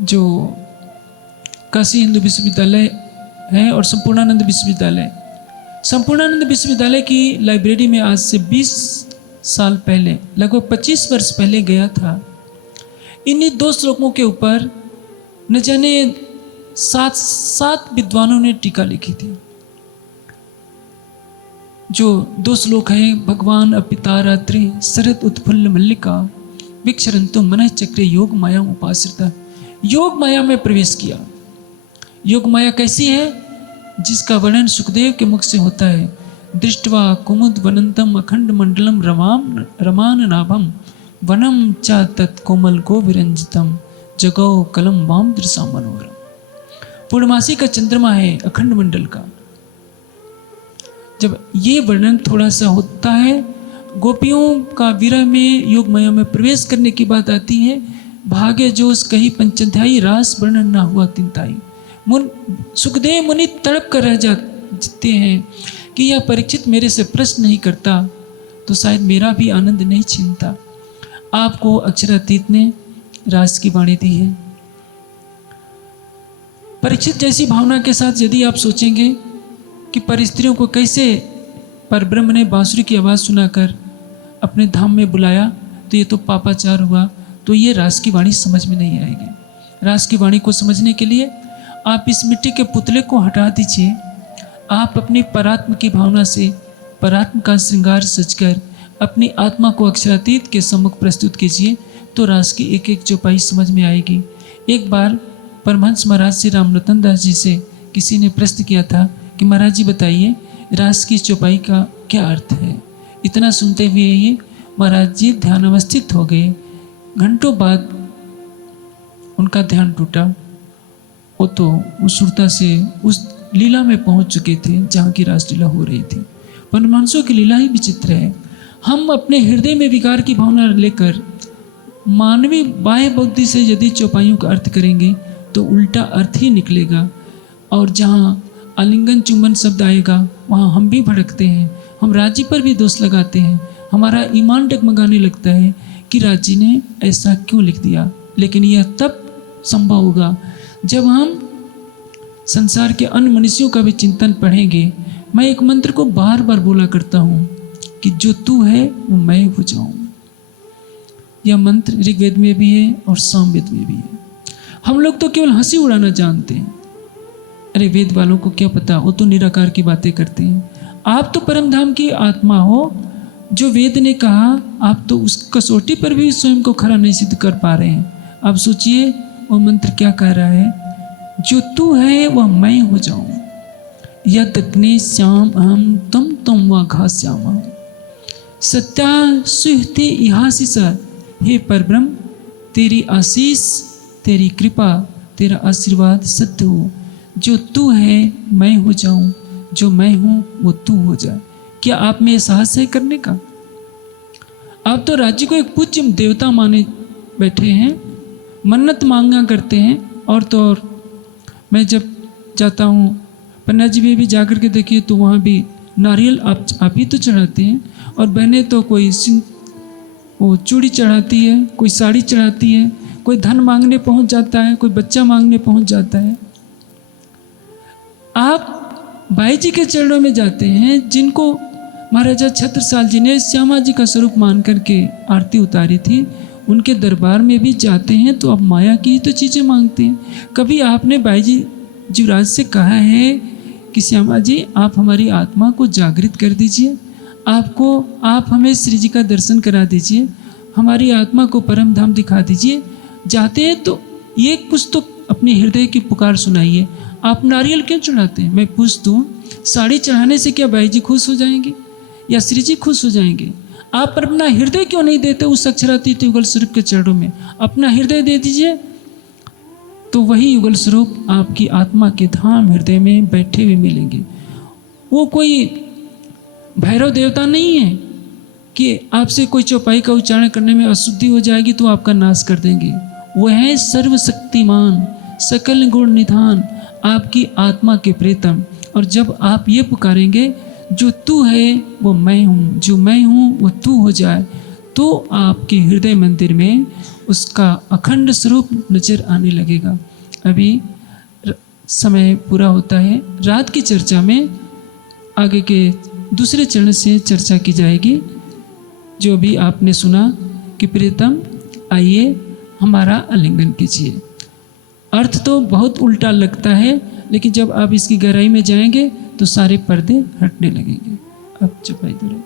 जो काशी हिंदू विश्वविद्यालय है और संपूर्णानंद विश्वविद्यालय की लाइब्रेरी में आज से 20 साल पहले, लगभग 25 वर्ष पहले गया था। इन्हीं 2 श्लोकों के ऊपर न जाने 7 विद्वानों ने टीका लिखी थी। जो 2 श्लोक हैं, भगवान अपिता रात्रि शरद उत्फुल्ल मल्लिका विक्षरंतु मनः चक्रे योग माया उपाश्रिता। योग माया में प्रवेश किया। योग माया कैसी है, जिसका वर्णन सुखदेव के मुख से होता है। दृष्ट्वा कुमुद वनंतम अखंड मंडलम रमान नाभम वनम च तत्कोमल गो विरंजितम जगौ कलम वाम दृशा मनोरम। पूर्णमासी का चंद्रमा है अखंड मंडल का। जब ये वर्णन थोड़ा सा होता है, गोपियों का विरह में योग माया में प्रवेश करने की बात आती है। भाग्य जोश कही पंचाध्यायी रास वर्णन ना हुआ तिनताई। सुखदेव मुनि तड़प कर रह जाते हैं कि यह परीक्षित मेरे से प्रश्न नहीं करता तो शायद मेरा भी आनंद नहीं छीनता। आपको अक्षरातीत ने रास की वाणी दी है। परीक्षित जैसी भावना के साथ यदि आप सोचेंगे कि परिस्त्रियों को कैसे परब्रह्म ने बांसुरी की आवाज़ सुनाकर अपने धाम में बुलाया, तो ये तो पापाचार हुआ, तो ये रास की वाणी समझ में नहीं आएगी। रास की वाणी को समझने के लिए आप इस मिट्टी के पुतले को हटा दीजिए। आप अपनी परात्म की भावना से परात्म का श्रृंगार सजकर अपनी आत्मा को अक्षरातीत के सम्मुख प्रस्तुत कीजिए, तो रास की एक एक चौपाई समझ में आएगी। एक बार परमहंस महाराज श्री रामरतन दास जी से किसी ने प्रश्न किया था कि महाराज जी बताइए रास की चौपाई का क्या अर्थ है। इतना सुनते हुए ही महाराज जी ध्यान अवस्थित हो गए। घंटों बाद उनका ध्यान टूटा। वो तो उस सुरता से उस लीला में पहुंच चुके थे जहाँ की रासलीला हो रही थी। परमहंसों की लीला ही विचित्र है। हम अपने हृदय में विकार की भावना लेकर मानवीय बाह्य बुद्धि से यदि चौपाइयों का अर्थ करेंगे तो उल्टा अर्थ ही निकलेगा। और जहाँ आलिंगन चुंबन शब्द आएगा वहाँ हम भी भड़कते हैं, हम राज्य पर भी दोष लगाते हैं। हमारा ईमान डगमगाने लगता है कि राज्य ने ऐसा क्यों लिख दिया। लेकिन यह तब संभव होगा जब हम संसार के अन्य मनुष्यों का भी चिंतन पढ़ेंगे। मैं एक मंत्र को बार बार बोला करता हूँ कि जो तू है वो मैं हो जाऊँ। यह मंत्र ऋग्वेद में भी है और सामवेद में भी है। हम लोग तो केवल हंसी उड़ाना जानते हैं। अरे वेद वालों को क्या पता, वो तो निराकार की बातें करते हैं। आप तो परम धाम की आत्मा हो। जो वेद ने कहा आप तो उस कसौटी पर भी स्वयं को खरा नहीं सिद्ध कर पा रहे हैं। अब सोचिए वो मंत्र क्या कह रहा है, जो तू है वह मैं हो जाऊं। यद अग्नि श्याम अहम तम व घा श्याम सत्या सुहते इहासिस। हे परब्रह्म तेरी आशीष, तेरी कृपा, तेरा आशीर्वाद सत्य हो। जो तू है मैं हो जाऊं, जो मैं हूं वो तू हो जाए। क्या आप में साहस है करने का? आप तो राज्य को एक पूज्य देवता माने बैठे हैं, मन्नत मांगा करते हैं। और तो और मैं जब जाता हूँ पन्ना जी में भी जाकर के देखिए तो वहाँ भी नारियल आप ही तो चढ़ाते हैं। और बहनें तो कोई वो चूड़ी चढ़ाती है, कोई साड़ी चढ़ाती है, कोई धन मांगने पहुँच जाता है, कोई बच्चा मांगने पहुँच जाता है। आप भाई जी के चरणों में जाते हैं जिनको महाराजा छत्रसाल जी ने श्यामा जी का स्वरूप मान करके आरती उतारी थी। उनके दरबार में भी जाते हैं तो अब माया की ही तो चीज़ें मांगते हैं। कभी आपने भाई जी जीवराज से कहा है कि श्यामा जी आप हमारी आत्मा को जागृत कर दीजिए, आप हमें श्री जी का दर्शन करा दीजिए, हमारी आत्मा को परम धाम दिखा दीजिए। जाते हैं तो ये कुछ तो अपने हृदय की पुकार सुनाइए। आप नारियल क्यों चढ़ाते हैं? मैं पूछता हूँ, साड़ी चढ़ाने से क्या भाई जी खुश हो जाएंगे या श्री जी खुश हो जाएंगे? आप अपना हृदय क्यों नहीं देते उस अक्षरातीत युगल स्वरूप के चरणों में? अपना हृदय दे दीजिए, तो वही युगल स्वरूप आपकी आत्मा के धाम हृदय में बैठे हुए मिलेंगे। वो कोई भैरव देवता नहीं है कि आपसे कोई चौपाई का उच्चारण करने में अशुद्धि हो जाएगी तो आपका नाश कर देंगे। वह है सर्वशक्तिमान, सकल गुण निधान, आपकी आत्मा के प्रीतम। और जब आप ये पुकारेंगे, जो तू है वो मैं हूँ, जो मैं हूँ वो तू हो जाए, तो आपके हृदय मंदिर में उसका अखंड स्वरूप नजर आने लगेगा। अभी समय पूरा होता है। रात की चर्चा में आगे के दूसरे चरण से चर्चा की जाएगी। जो भी आपने सुना कि प्रीतम आइए हमारा आलिंगन कीजिए, अर्थ तो बहुत उल्टा लगता है, लेकिन जब आप इसकी गहराई में जाएंगे तो सारे पर्दे हटने लगेंगे। अब चुपाई दो।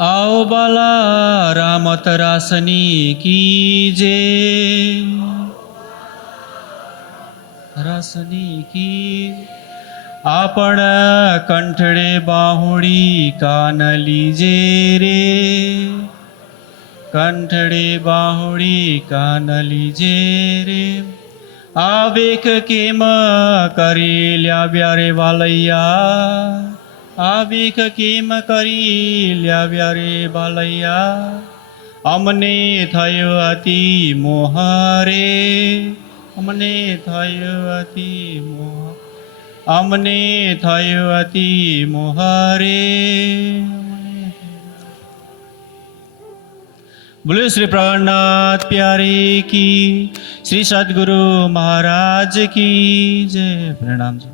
आओ बाला रामत रासनी कीजे, रासनी की आपण कंठड़े बाहुड़ी कान लीजे रे, कंठड़े बाहुड़ी कान लीजे रे। आवेख केम करी ल्याव्या रे वालैया, आवेख केम करी ल्याव्या रे वालैया। अमने थयो अति मोह रे, अमने थयो अति मोह, अमने थयो अति मोह रे। बोले श्री प्राणनाथ प्यारे की, श्री सद्गुरु महाराज की जय। प्रणाम जी।